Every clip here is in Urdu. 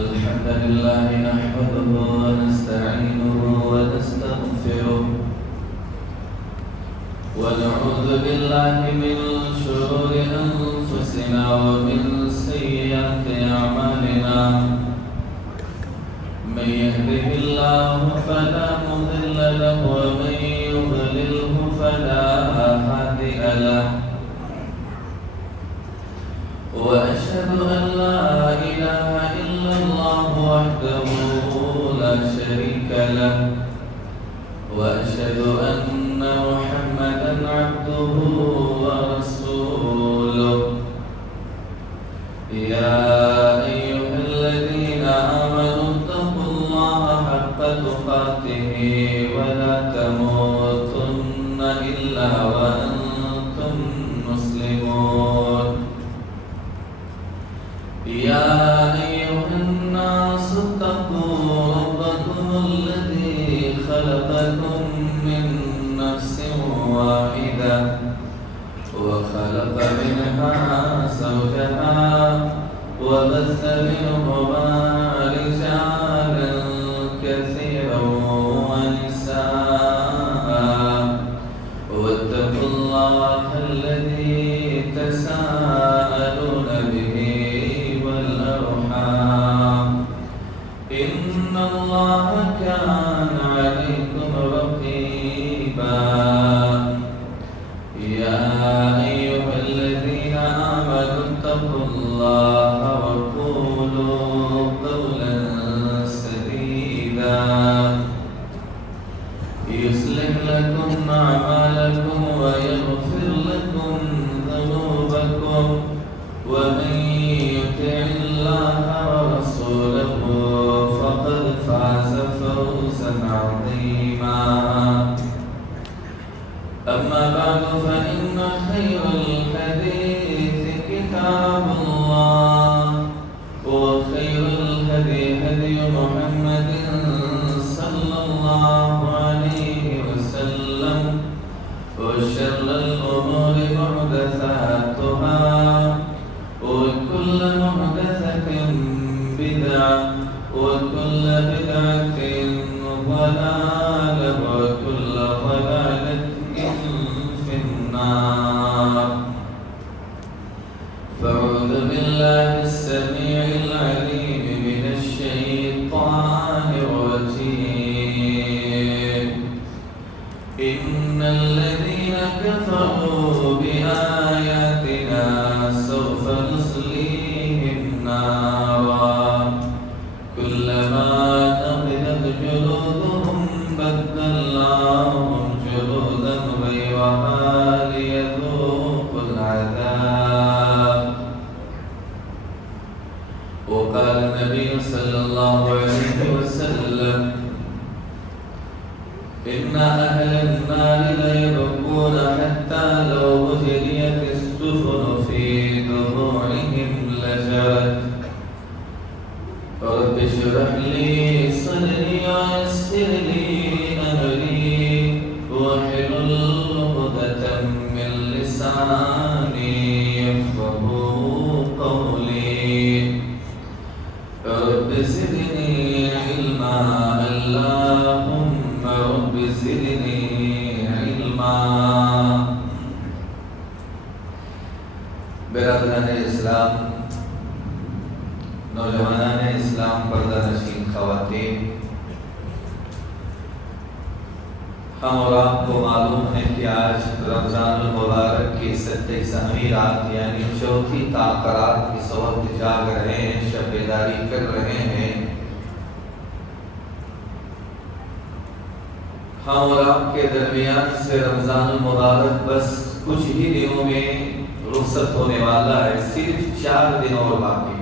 الحمد لله نحمده ونستعينه ونستغفره ونعوذ بالله من شرور أنفسنا ومن سيئات أعمالنا من يهده الله فلا مضل له ومن يضلله فلا هادي له وأشهد أن لا إله إلا الله وحده لا شريك له وأشهد أن محمدا عبده ورسوله يا أيها الذين آمنوا اتقوا الله حق تقاته ولا تموتن إلا وأنتم مسلمون يا أيها الناس اتقوا ربكم الذي خلقكم من نفس واحدة وخلق منها زوجها وبث منهما رجالا كثيرا ونساء واتقوا الله الذي تساءلون به والأرحام إن الله كان عليكم رقيبا يا أيها الذين آمنوا اتقوا الله وقولوا قولا سديدا يصلح لكم أعمالكم ويغفر لكم ذنوبكم ومن يطع الله ورسوله فقد فاز فوزا عظيما أما بعد فإن خير الحديث كتاب الله وخير الهدي هدي محمد صلى الله عليه وسلم وشر الأمور محدثاتها وكل محدثة بدعة وكل بدعة ضلالة وكل ضلالة في النار فأعوذ بالله السميع العليم من الشيطان الرجيم إن الذين كفروا بآياتنا سوف نصليهم نارا كلما نضجت جلودهم بدلناهم جلودا غيرها ليذوقوا العذاب وقال النبي صلى الله عليه وسلم إن أهل النار ليبكون حتى لو أجريت السفن في دروعهم لجرت رب اشرح لي صدري ويسر لي أمري واحلل عقدة من لساني يفقهوا قولي رب زدني علما اللهم رب زدني علما برادران اسلام نوجوانان اسلام پردہ نشین خواتین ہم اور آپ کو معلوم ہے کہ آج رمضان المبارک کی 27ویں رات یعنی چوتھی تاخرات کی وقت جاگ رہے ہیں شب بیداری کر رہے ہیں ہم اور آپ کے درمیان سے رمضان المبارک بس کچھ ہی دنوں میں رخصت ہونے والا ہے صرف 4 دن اور باقی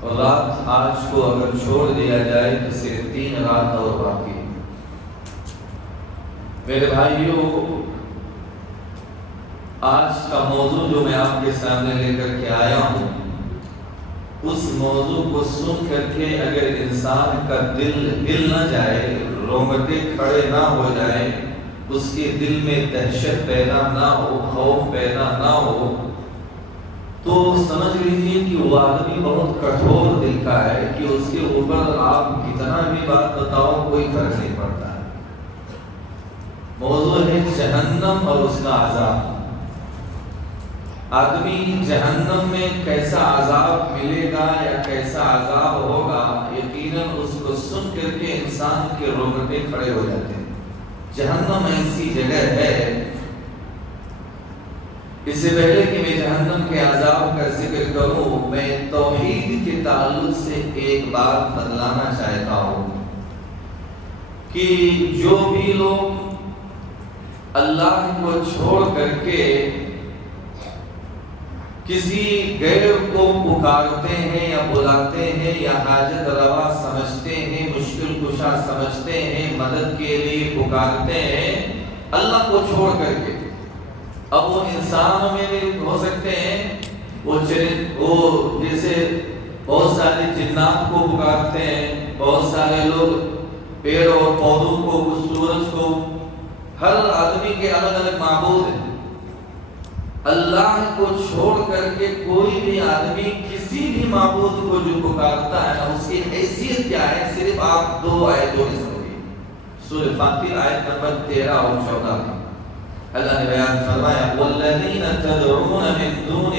اور رات آج کو اگر چھوڑ دیا جائے تو صرف 3 رات اور باقی میرے بھائیوں آج کا موضوع جو میں آپ کے سامنے لے کر کے آیا ہوں اس موضوع کو سن کر کے اگر انسان کا دل ہل نہ جائے رونگٹے کھڑے نہ ہو جائیں اس کے دل میں دہشت پیدا نہ ہو خوف پیدا نہ ہو تو سمجھ لیجیے کہ وہ آدمی بہت کٹھور دل کا ہے کہ اس کے اوپر آپ کتنا بھی بات بتاؤ کوئی فرق نہیں پڑتا ہے۔ موضوع ہے جہنم اور اس کا عذاب۔ آدمی جہنم میں کیسا عذاب ملے گا یا کیسا عذاب ہوگا، یقیناً اس کو سن کر کے انسان کے رونگٹے کھڑے ہو جاتے ہیں۔ جہنم ایسی جگہ ہے، اس سے پہلے کہ میں جہنم کے عذاب کا ذکر کروں، میں توحید کے تعلق سے ایک بات بتلانا چاہتا ہوں کہ جو بھی لوگ اللہ کو چھوڑ کر کے کسی غیر کو پکارتے ہیں یا بلاتے ہیں یا حاجت روا سمجھتے ہیں، مشکل کشا سمجھتے ہیں، مدد کے لیے پکارتے ہیں اللہ کو چھوڑ کر کے، اب وہ انسانوں میں ہو سکتے ہیں، وہ جیسے بہت سارے جنات کو پکارتے ہیں، بہت سارے لوگ پیڑ اور پودوں کو، سورج کو، ہر آدمی کے الگ الگ معبود ہیں۔ اللہ کو چھوڑ کر کے کوئی بھی آدمی کسی بھی معبود کو جو پکارتا ہے اس کی حیثیت کیا ہے، صرف آپ دو آیتوں میں سمجھیے۔ سورہ فاطر آیت نمبر 13 اور 14 میں اللہ نے بیان فرمایا والذین تدعون من دونہ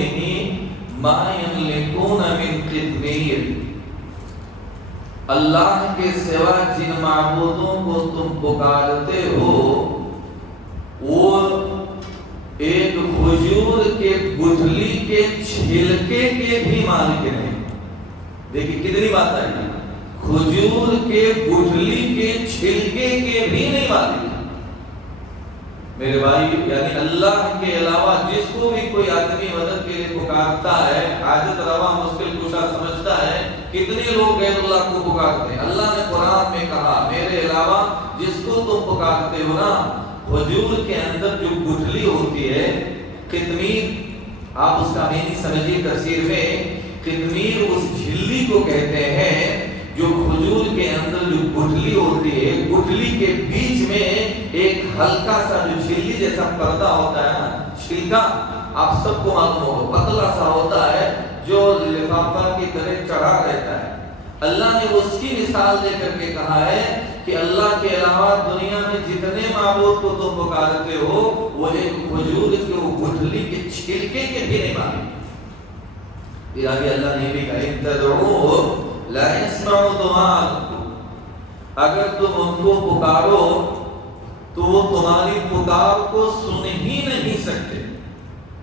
ما یملکون من قطمیر، اللہ کے سوا جن معبودوں کو تم پکارتے ہو وہ ایک کھجور کے گٹھلی کے چھلکے کے بھی مالک نہیں۔ دیکھیں کتنی بات آئی، کھجور کے گٹھلی کے چھلکے کے بھی نہیں مالک۔ میرے بھائی، یعنی اللہ کے علاوہ جس کو بھی کوئی آدمی مدد کے لیے پکارتا ہے، حاجت روا مشکل کشا سمجھتا ہے، کتنے لوگ غیر اللہ کو پکارتے ہیں۔ اللہ نے قرآن میں کہا میرے علاوہ جس کو تم پکارتے ہو نا، کھجور کے اندر جو گٹھلی ہوتی ہے، قطمیر، آپ اس کا معنی سمجھیے تفسیر میں، قطمیر اس جھلی کو کہتے ہیں جو کھجور کے اندر جو گٹھلی ہوتی ہے، گٹھلی کے بیچ میں ایک ہلکا سا جو جھلی جیسا پردہ ہوتا ہے نا، چھلکا، آپ سب کو معلوم ہوگا، پتلا سا ہوتا ہے جو لفافہ کی طرح چڑھا رہتا ہے۔ اللہ نے اس کی مثال دے کر کے کہا ہے کہ اللہ کے علاوہ دنیا میں جتنے معبود کو تم پکارتے ہو وہ ایک کھجور کے گٹھلی کے چھلکے کے بھی نہیں مانتے۔ پھر آگے اللہ نے بھی کہا تدعوه لا يسمعوا دعاءكم، اگر تم ان کو پکارو تو وہ تمہاری پکار کو سن ہی نہیں سکتے۔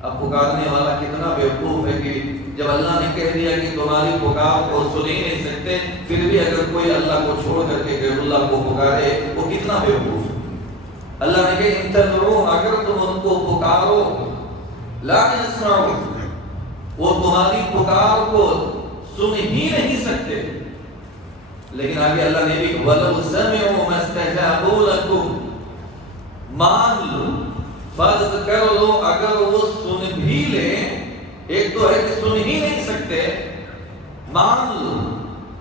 اب پکارنے والا کتنا بیوقوف ہے کہ جب اللہ نے کہہ دیا کہ تمہاری پکار کو سن ہی نہیں سکتے، پھر بھی اگر کوئی اللہ کو چھوڑ کر کے غیر اللہ کو پکارے وہ کتنا بیوقوف ہے۔ اللہ نے کہا ان تدعو، اگر تم ان کو پکارو، لا يسمعوا، وہ تمہاری پکار کو سن ہی نہیں سکتے۔ لیکن آگے اللہ نے بھی وَلَوْ سَمِعُوا مَا اسْتَجَابُوا لَكُمْ، مان لو، فرض کر لو اگر وہ سن بھی لیں، ایک تو ہے کہ سن ہی نہیں سکتے، مان لو،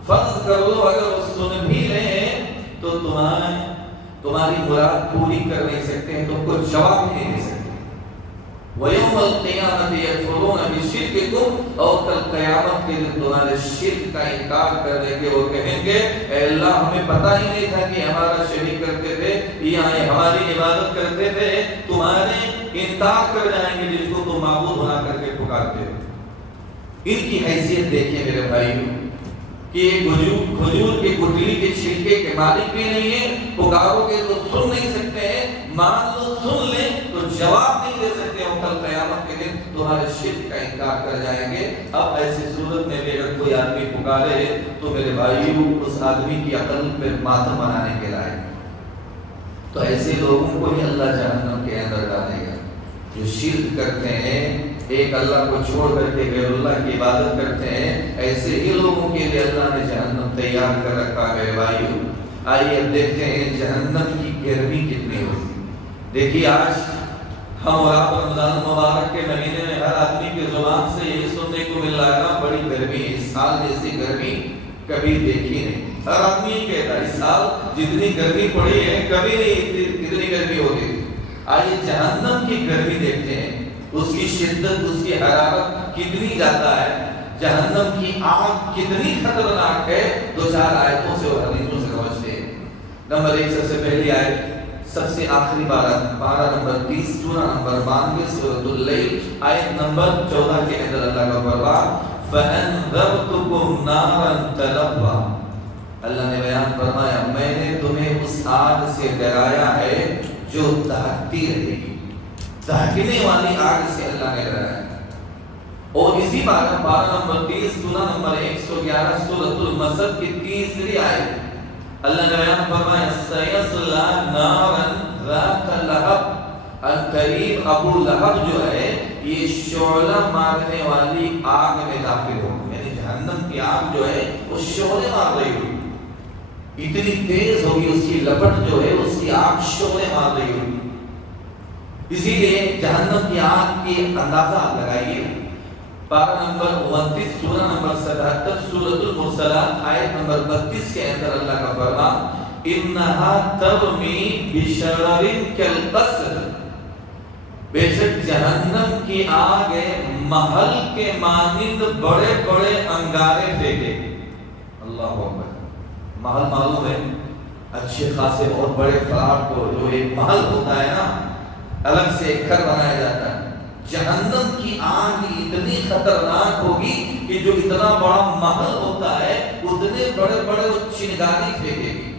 فرض کر لو اگر وہ سن بھی لیں تو تمہاری مراد پوری کر نہیں سکتے ہیں، تم کو جواب ہی نہیں دے سکتے۔ وَيَوْمَ الْقِيَامَةِ يَكْفُرُونَ بِشِرْكِكُمْ، اور کل قیامت کے دن تمہارے شرک کا انکار کر دیں گے، وہ کہیں گے اے اللہ ہمیں پتہ ہی نہیں تھا کہ ہمارا شریک کرتے تھے، یہاں ہماری عبادت کرتے تھے، تمہارے انکار کر جائیں گے جس کو تم معبود بنا کر کے پکارتے ہو۔ ان کی حیثیت دیکھیں میرے بھائیوں کہ کھجور کے گٹھلی کے چھلکے کے مالک بھی نہیں ہے، پکارو گے تو سن نہیں سکتے ہیں، مان لو سن لیں تو جواب نہیں دے سکتے ہو، کل قیامت کے دن تمہارے شرک کا انکار کر جائیں گے۔ اب ایسی صورت میں اگر کوئی آدمی پکارے تو میرے بھائیوں اس آدمی کی عقل پہ ماتم بنانے کے لائق، تو ایسے لوگوں کو ہی اللہ جہنم کے اندر ڈالے گا جو شرک کرتے ہیں، ایک اللہ کو چھوڑ کر کے غیر اللہ کی عبادت کرتے ہیں۔ ایسے ہی لوگوں کے لیے اللہ نے جہنم تیار کر رکھا ہے میرے بھائیوں۔ آئیے اب دیکھتے ہیں جہنم کی گرمی کتنی ہوگی۔ دیکھیے آج ہم اور آپ رمضان مبارک کے مہینے میں ہر آدمی کی زبان سے یہی سننے کو مل رہا ہے، بڑی گرمی ہے، اس سال جیسی گرمی کبھی دیکھی نہیں۔ ہر آدمی یہ کہتا ہے اس سال جتنی گرمی پڑی ہے کبھی نہیں اتنی گرمی ہوتی۔ آئیے جہنم کی گرمی دیکھتے ہیں، اس کی شدت، اس کی حرارت کتنی جاتا ہے، جہنم کی آگ کتنی خطرناک ہے، دو چار آیتوں سے اور حدیثوں سے سمجھتے ہیں۔ نمبر 1 سب سے پہلی آیت، سب سے آخری پارہ نمبر 30 سورہ نمبر 92 سورۃ اللیل آیت نمبر 14 کے اندر اللہ کا فرمان فَأَنذَرْتُكُمْ نَارًا تَلَظَّىٰ، اللہ نے بیان فرمایا میں نے تمہیں اس آگ سے ڈرایا ہے جو دہکتی رہے گی، دہکنے والی آگ سے اللہ نے ڈرایا ہے۔ اور اسی پارہ نمبر 30 سورہ نمبر 111 سورۃ المسد کی تیسری آیت اللہ نے بیان فرمایا سَيَصْلَىٰ نَارًا ذَاتَ لَهَبٍ، عنقریب ابو لہب جو ہے یہ شعلہ مارنے والی آگ میں داخل ہو، یعنی جہنم کی آگ جو ہے وہ شعلے مار رہی ہوگی، اتنی تیز ہوگی اس کی لپٹ جو ہے، اس کی آگ شعلے مار رہی ہوگی۔ اسی لیے جہنم کی آگ کی اندازہ آپ لگائیے، پارہ نمبر 29 سورہ نمبر 77 سورۃ المرسلات آیت نمبر 32 کے اندر اللہ کا فرمان انہا ترمی بشرر کالقصر، بے شک جہنم کی آگ محل کے مانند بڑے بڑے انگارے پھینکے۔ اللہ اکبر، محل معلوم ہے اچھے خاصے بہت بڑے فراٹ کو جو ایک محل ہوتا ہے نا، الگ سے ایک گھر بنایا جاتا ہے، جہنم کی آگ اتنی خطرناک ہوگی کہ جو اتنا بڑا محل ہوتا ہے اتنے بڑے بڑے وہ چنگاری پھینکے گی۔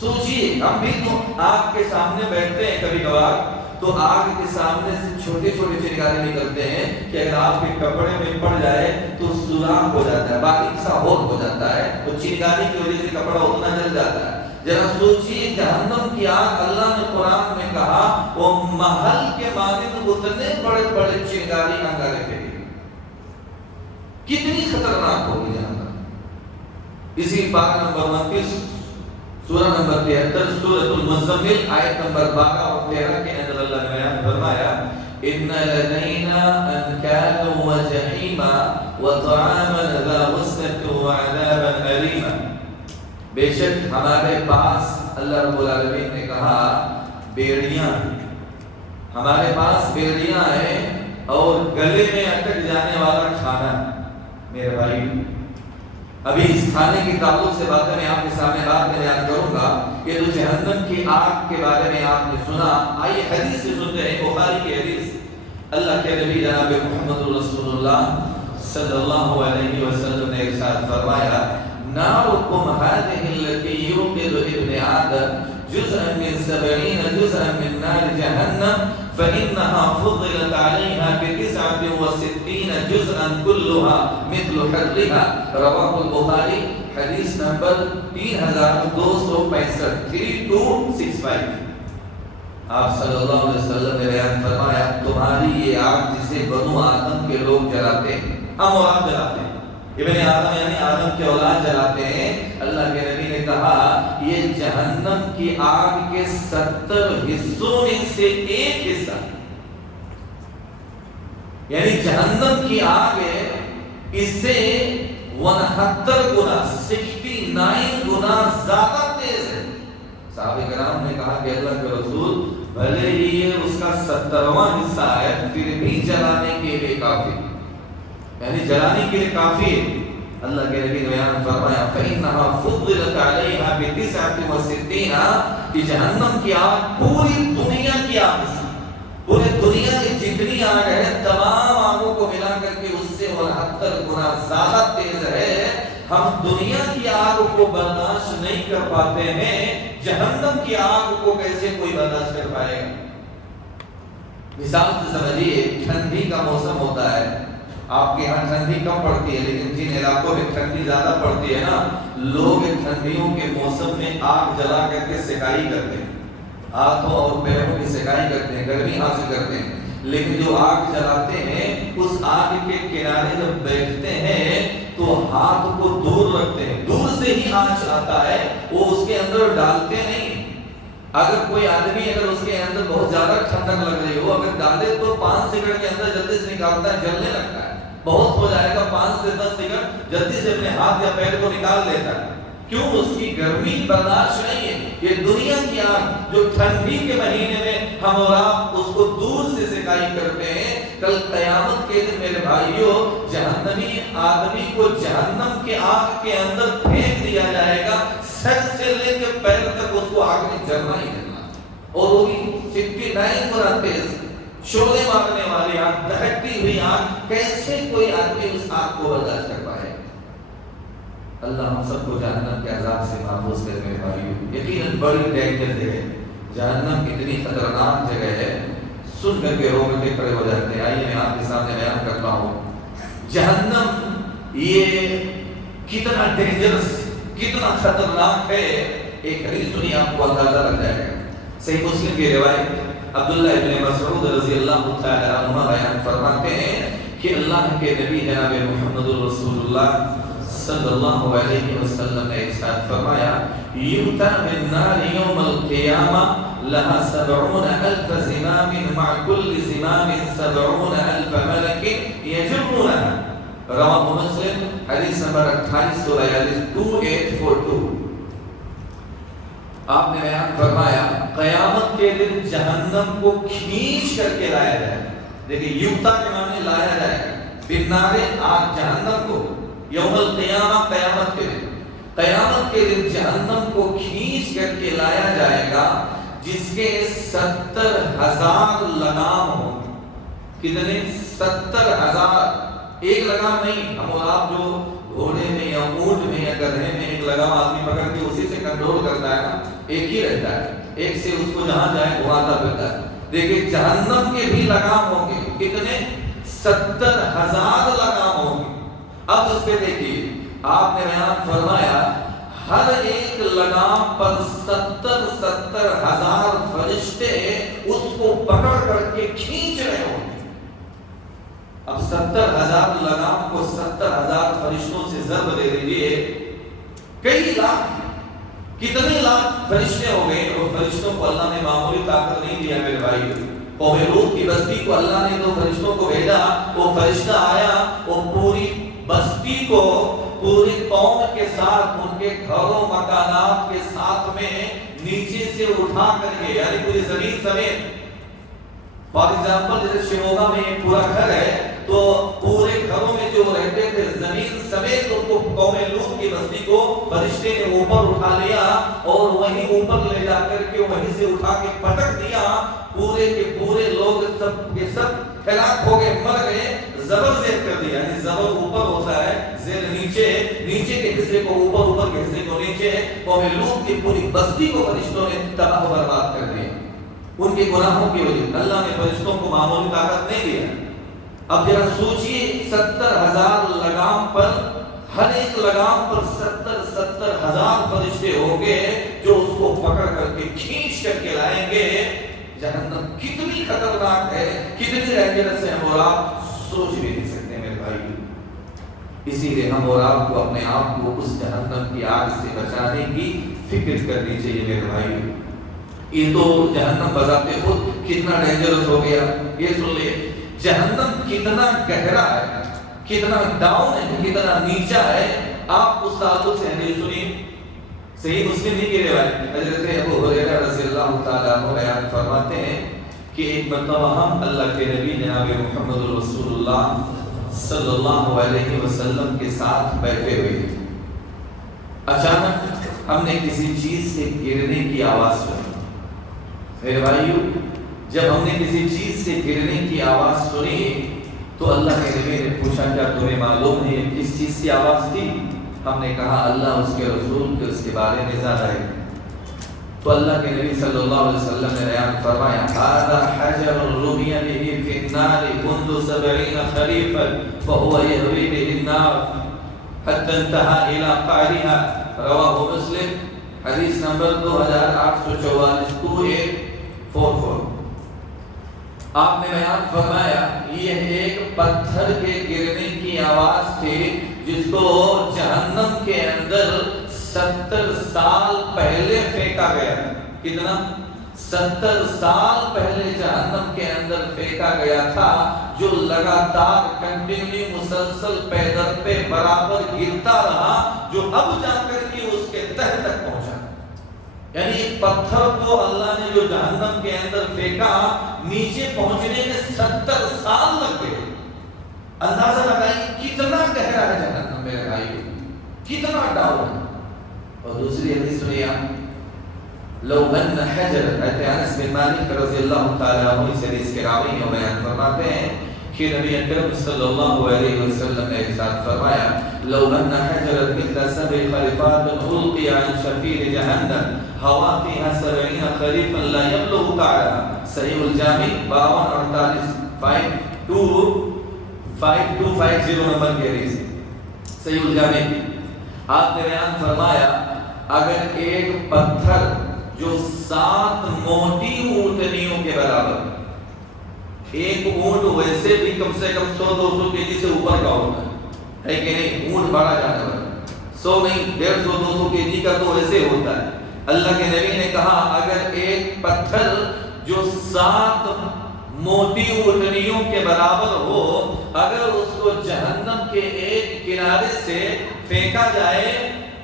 سوچئے ہم بھی تو آگ کے سامنے بیٹھتے ہیں کبھی کبھار، تو آگ کے سامنے سے چھوٹے چھوٹے چنگارے نکلتے ہیں کہ اگر آپ کے کپڑے میں پڑ جائے تو سوراخ ہو جاتا ہے، باریک سا ہول ہو جاتا ہے، وہ چنگاری کی وجہ سے کپڑا اتنا جل جاتا ہے۔ ذرا سوچئے جہنم کی آگ اللہ نے قرآن میں کہا وہ محل کے مانند اتنے بڑے بڑے چنگاری انگارے پھینکے، کتنی خطرناک ہوگی جہنم۔ اسی پارہ نمبر 29 سورہ نمبر 73 سورۃ المزمل آیت نمبر 12 اور 13 کے اندر اللہ نے بیان فرمایا ان لدینا انکالا وجحیما وطعاما ذا غصة وعذابا الیما، بے شک ہمارے پاس اللہ رب العالمین نے کہا بیڑیاں، ہمارے پاس بیڑیاں ہیں اور گلے میں اٹک جانے والا کھانا۔ میرے بھائی ابھی اس کھانے کے تعلق سے باتیں میں آپ کے سامنے بعد میں بیان کروں گا، یہ تو جہنم کی آگ کے بارے میں آپ نے سنا، آئیے حدیث سے سنتے ہیں، بخاری کی حدیث، اللہ کے نبی جناب محمد رسول اللہ صلی اللہ علیہ وسلم نے ارشاد فرمایا نارکم هذه التي يوقد ابن آدم جزءا من 70 جزءا من نار جهنم فإنها فضلت عليها ب69 جزءا كلها مثل حرها، رواه البخاری، حدیث نمبر 3265 3265۔ آپ صلی اللہ علیہ وسلم نے بیان فرمایا تمہاری یہ آگ جسے بنو آدم کے لوگ جلاتے ہیں، ہم اور آپ جلاتے ہیں، ابن آدم یعنی آدم کے اولاد جلاتے ہیں، اللہ کے نبی نے کہا یہ جہنم کی آگ کے 70 حصوں میں سے ایک حصہ، یعنی جہنم کی آگ اس سے 69 گنا 69 گنا زیادہ تیز ہے۔ صحابہ کرام نے کہا کہ اللہ کے رسول بھلے ہی یہ اس کا 70واں حصہ ہے پھر بھی جلانے کے لیے کافی، یعنی جلانے کے لیے کافی ہے۔ اللہ کے نبی نے بیان فرمایا فإنها فضلت عليها ب69، کہ جہنم کی آگ پوری دنیا کی آگ سے، پوری دنیا کی جتنی آگ ہے تمام آگوں کو ملا کر کے اس سے 69 گنا زیادہ تیز ہے۔ ہم دنیا کی آگ کو برداشت نہیں کر پاتے ہیں، جہنم کی آگ کو کیسے کوئی برداشت کر پائے گا؟ مثال سے سمجھیے ٹھنڈی کا موسم ہوتا ہے، آپ کے ہاں ٹھنڈی کم پڑتی ہے لیکن جن علاقوں میں ٹھنڈی زیادہ پڑتی ہے نا، لوگ ٹھنڈیوں کے موسم میں آگ جلا کر کے سکائی کرتے ہیں، ہاتھوں اور پیروں کی سکائی کرتے ہیں، گرمی حاصل کرتے ہیں، لیکن جو آگ جلاتے ہیں اس آگ کے کنارے جب بیٹھتے ہیں تو ہاتھ کو دور رکھتے ہیں، دور سے ہی آنچ آتا ہے، وہ اس کے اندر ڈالتے نہیں۔ اگر کوئی آدمی اگر اس کے اندر بہت زیادہ ٹھنڈک لگ رہی ہو، اگر ڈالے تو 5 سیکنڈ کے اندر جلدی سے نکالتا ہے، جلنے لگتا ہے، بہت ہو جائے گا 5 سے 10 سیکنڈ جلدی سے اپنے ہاتھ یا پیر کو نکال لیتا ہے، کیوں؟ اس کی گرمی برداشت نہیں ہے۔ یہ دنیا کی آگ جو ٹھنڈی کے مہینے میں ہم اور آپ اس کو دور سے سکائی کرتے ہیں، کل قیامت کے دن میرے بھائیوں جہنمی آدمی کو جہنم کے آگ کے اندر پھینک دیا جائے گا، سر سے لے کے پیر تک اس کو آگ میں جلنا ہی جلنا، اور وہ بھی 59 گنا تیز شعلے مارنے والی آگ، دہکتی ہوئی آگ، کیسے کوئی آدمی اس آگ کو برداشت کر پائے؟ اللہ ہم سب کو جہنم کے عذاب سے محفوظ کرے میرے بھائیوں۔ یقیناً بڑی ڈینجر جگہ جہنم اتنی خطرناک جگہ ہے، سن کر کے روتے کھڑے ہو جاتے ہیں۔ آئیے میں آپ کے سامنے بیان کرتا ہوں جہنم یہ کتنا ڈینجرس، کتنا خطرناک ہے۔ ایک حدیث سنی آپ کو اندازہ لگ جائے گا۔ صحیح مسلم کی روایت عبداللہ ابن مسعود رضی اللہ تعالی عنہ بیان فرماتے ہیں کہ اللہ کے نبی جناب محمد رسول اللہ صلی اللہ علیہ وسلم نے ارشاد فرمایا یؤتی بالنار یوم القیامہ لها 70,000 زمام مع كل زمام 70,000 ملک یجرونها، رواہ مسلم حدیث نمبر 2842۔ آپ نے بیان فرمایا قیامت کے دن جہنم کو کھینچ کر کے لایا جائے گا۔ دیکھیں یؤتی کے معنی لایا جائے گا، بالنار آگ جہنم کو، یوم القیامہ قیامت کے دن، قیامت کے دن جہنم کو کھینچ کر کے لایا جائے گا جس کے 70,000 لگام ہوں۔ کتنے؟ 70,000۔ ایک لگام نہیں، ہم اور آپ جو گھوڑے میں یا اونٹ میں یا گدھے میں ایک لگام آدمی پکڑ کے اسی سے کنٹرول کرتا ہے نا، ایک ہی رہتا ہے، ایک سے اس کو جہاں جائے گھماتا پھرتا ہے۔ دیکھیں جہنم کے بھی لگام ہوں گے، کتنے؟ 70,000 لگام ہوں گے۔ اب اس پہ دیکھیے آپ نے بیان فرمایا ہر ایک لگام پر 70,000 فرشتے اس کو پکڑ کر کے کھینچ رہے ہوں گے۔ اب 70,000 لگام کو 70,000 فرشتوں سے ضرب دے دیجئے، کئی لاکھ، کتنے لاکھ فرشتے ہو گئے۔ اور فرشتوں کو اللہ نے معمولی طاقت نہیں دیا میرے بھائی۔ قوم لوط کی بستی کو اللہ نے 2 فرشتوں کو بھیجا، وہ فرشتہ آیا، وہ پوری بستی کو پوری قوم کے ساتھ ان کے گھروں مکانات کے ساتھ میں نیچے سے اٹھا کر کے، یعنی پوری زمین سمیت، فار ایگزامپل جیسے شموگا میں ایک پورا گھر ہے تو پورے گھروں میں جو رہتے تھے زمین سمیت ان کو قوم لوط کی بستی کو فرشتے نے اوپر اٹھا لیا اور وہیں اوپر لے جا کر کے وہیں سے اٹھا کے پٹک دیا۔ پورے کے پورے لوگ سب کے سب ہلاک ہو گئے، مر گئے۔ زبر زیر کر دیا، یعنی زبر اوپر ہوتا ہے، زیر نیچے، نیچے کے حصے کو اوپر، اوپر کے حصے کو نیچے۔ قوم لوط کی پوری بستی کو فرشتوں نے تباہ و برباد کر دیا ان کے گناہوں کی وجہ سے۔ اللہ نے فرشتوں کو معمولی طاقت نہیں دیا۔ اب ذرا سوچئے 70,000 لگام پر، ہر ایک لگام پر 70,000 فرشتے ہوں گے جو اس کو پکڑ کر کے کھینچ کر کے لائیں گے۔ جہنم کتنی خطرناک ہے، کتنی ڈینجرس ہے، ہم اور آپ سوچ بھی نہیں سکتے میرے بھائی۔ اسی لیے ہم اور آپ کو اپنے آپ کو اس جہنم کی آگ سے بچانے کی فکر کرنی چاہیے میرے بھائی۔ یہ تو جہنم بذات خود کتنا ڈینجرس ہو گیا، یہ سن لے جہنم کتنا گہرا ہے، کتنا ڈاؤن ہے، کتنا نیچا ہے۔ آپ اس تعلق سے حدیث سنیے، صحیح مسلم کی روایت حضرت ابو ہریرہ رضی اللہ تعالیٰ عنہ بیان فرماتے ہیں کہ ایک مرتبہ ہم اللہ کے نبی جناب محمد رسول اللہ صلی اللہ علیہ وسلم کے ساتھ بیٹھے ہوئے تھے۔ اچانک ہم نے کسی چیز کے گرنے کی آواز سنی۔ میرے بھائیو جب ہم نے کسی چیز کے گرنے کی آواز سنی تو اللہ کے نبی نے پوچھا کیا تمہیں معلوم ہے کس چیز کی آواز تھی؟ ہم نے کہا اللہ اس کے رسول کے اس کے بارے میں زیادہ ہے۔ تو اللہ کے نبی صلی اللہ علیہ وسلم نے بیان فرمایا هذا حجر رمي به في النار منذ 70 خريفا فهو يهوي به النار حتى انتهى الى قعرها، رواه مسلم، حدیث نمبر 2844 2844۔ آپ نے بیان فرمایا یہ ایک پتھر کے گرنے کی آواز تھی جس کو جہنم کے اندر 70 سال پہلے پھینکا گیا۔ کتنا؟ 70 سال پہلے جہنم کے اندر پھینکا گیا تھا، جو لگاتار کنٹینیو مسلسل پیدر پہ برابر گرتا رہا، جو اب جا کر کے اس کے تہ تک پہنچا۔ یعنی ایک پتھر کو اللہ نے جو جہنم کے اندر پھینکا، نیچے پہنچنے میں 70 سال لگ گئے۔ اندازہ لگائیے کتنا گہرا ہے جہنم میرے بھائی، کتنا ڈاؤن۔ اور دوسری حدیث میں لو ان حجر، انس بن مالک رضی اللہ تعالیٰ عنہ اس حدیث کے راوی ہیں، بیان فرماتے ہیں کہ نبی اکرم صلی اللہ علیہ وسلم نے ارشاد فرمایا لو ان حجرا مثل 7 خليفات القي عن شفير جهنم هوا فيها 70 خريفا لا يبلغ تعالى، صحیح الجامع 5248 5250 نمبر کی حدیث، صحیح الجامع۔ آپ نے بیان فرمایا اگر ایک پتھر جو 7 موٹی اونٹنیوں کے برابر، ایک اونٹ ویسے بھی کم سے کم 100-200 kg سے اوپر کا ہوتا ہے کہ نہیں، اونٹ بڑا جانور، 100 نہیں 150-200 kg کا تو ویسے ہوتا ہے۔ اللہ کے نبی نے کہا اگر ایک پتھر جو 7 موٹی اونٹنیوں کے برابر ہو، اگر اس کو جہنم کے ایک کنارے سے پھینکا جائے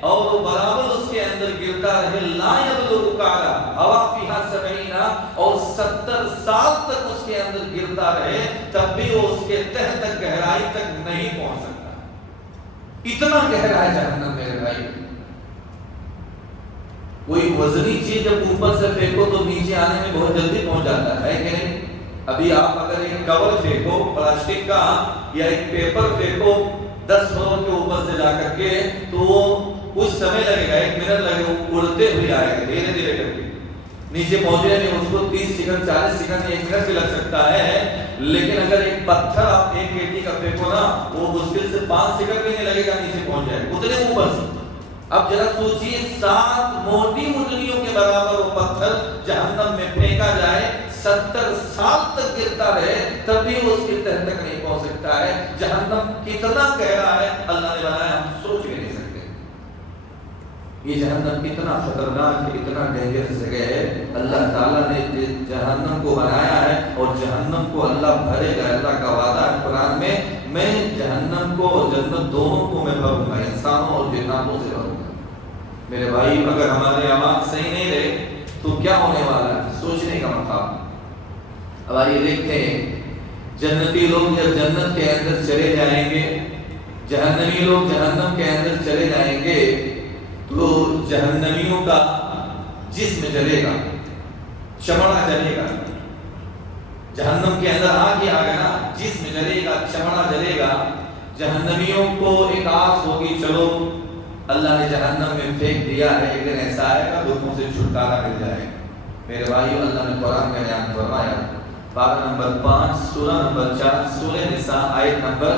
اور وہ برابر اس کے اندر گرتا رہے، لا یبلغ کعلا ہوا فیہا 70، اور 70 سال تک اس کے اندر گرتا رہے، تب بھی وہ اس کے تہ تک، گہرائی تک نہیں پہنچ سکتا۔ اتنا گہرا ہے جہنم میرے بھائی۔ کوئی وزنی چیز جب اوپر سے پھینکو تو نیچے آنے میں بہت جلدی پہنچ جاتا ہے کہ نہیں؟ ابھی آپ اگر ایک کور پھینکو پلاسٹک کا یا ایک پیپر پھینکو 10 فلور کے اوپر سے جا کر کے، تو وہ کچھ سمے لگے گا، 1 منٹ لگے گا، اڑتے ہوئے آئے گا دھیرے دھیرے کر کے نیچے پہنچنے میں اس کو 30 سیکنڈ 40 سیکنڈ 1 منٹ بھی لگ سکتا ہے۔ لیکن اگر ایک پتھر آپ 1 kg کا پھینکو نا، وہ مشکل سے 5 سیکنڈ بھی نہیں لگے گا، نیچے پہنچ جائے اتنے اوپر سے۔ اب ذرا سوچیے 7 موٹی اونٹنیوں کے برابر وہ پتھر جہنم میں پھینکا جائے، 70 سال تک گرتا رہے، تب بھی وہ اس کے تہ تک نہیں پہنچ سکتا ہے۔ جہنم کتنا گہرا ہے اللہ نے بنایا، ہم سوچ بھی نہیں سکتے۔ یہ جہنم اتنا خطرناک ہے، اتنا ڈینجرس جگہ ہے۔ اللہ تعالیٰ نے جہنم کو بنایا ہے اور جہنم کو اللہ بھرے گا۔ اللہ کا وعدہ ہے قرآن میں جہنم کو اور جنت دونوں کو میں بھروں گا، انسانوں اور جناتوں سے بھروں گا۔ میرے بھائی اگر ہمارے اعمال صحیح نہیں رہے تو کیا ہونے والا ہے، سوچنے کا مقام۔ اب آئیے دیکھتے ہیں جنتی لوگ جب جنت کے اندر چلے جائیں گے، جہنمی لوگ جہنم کے اندر چلے جائیں گے، تو جہنمیوں کا جسم جلے گا، چمڑا جلے گا۔ جہنم کے اندر آگ ہی آگ ہے نا، جسم جلے گا، چمڑا جلے گا۔ جہنمیوں کو ایک آس ہوگی، چلو اللہ نے جہنم میں پھینک دیا ہے، ایک دن ایسا آئے گا دکھوں سے چھٹکارا مل جائے گا۔ میرے بھائیو اللہ نے قرآن میں بیان فرمایا، پارہ نمبر 5 سورہ نمبر 4 سورہ نساء آیت نمبر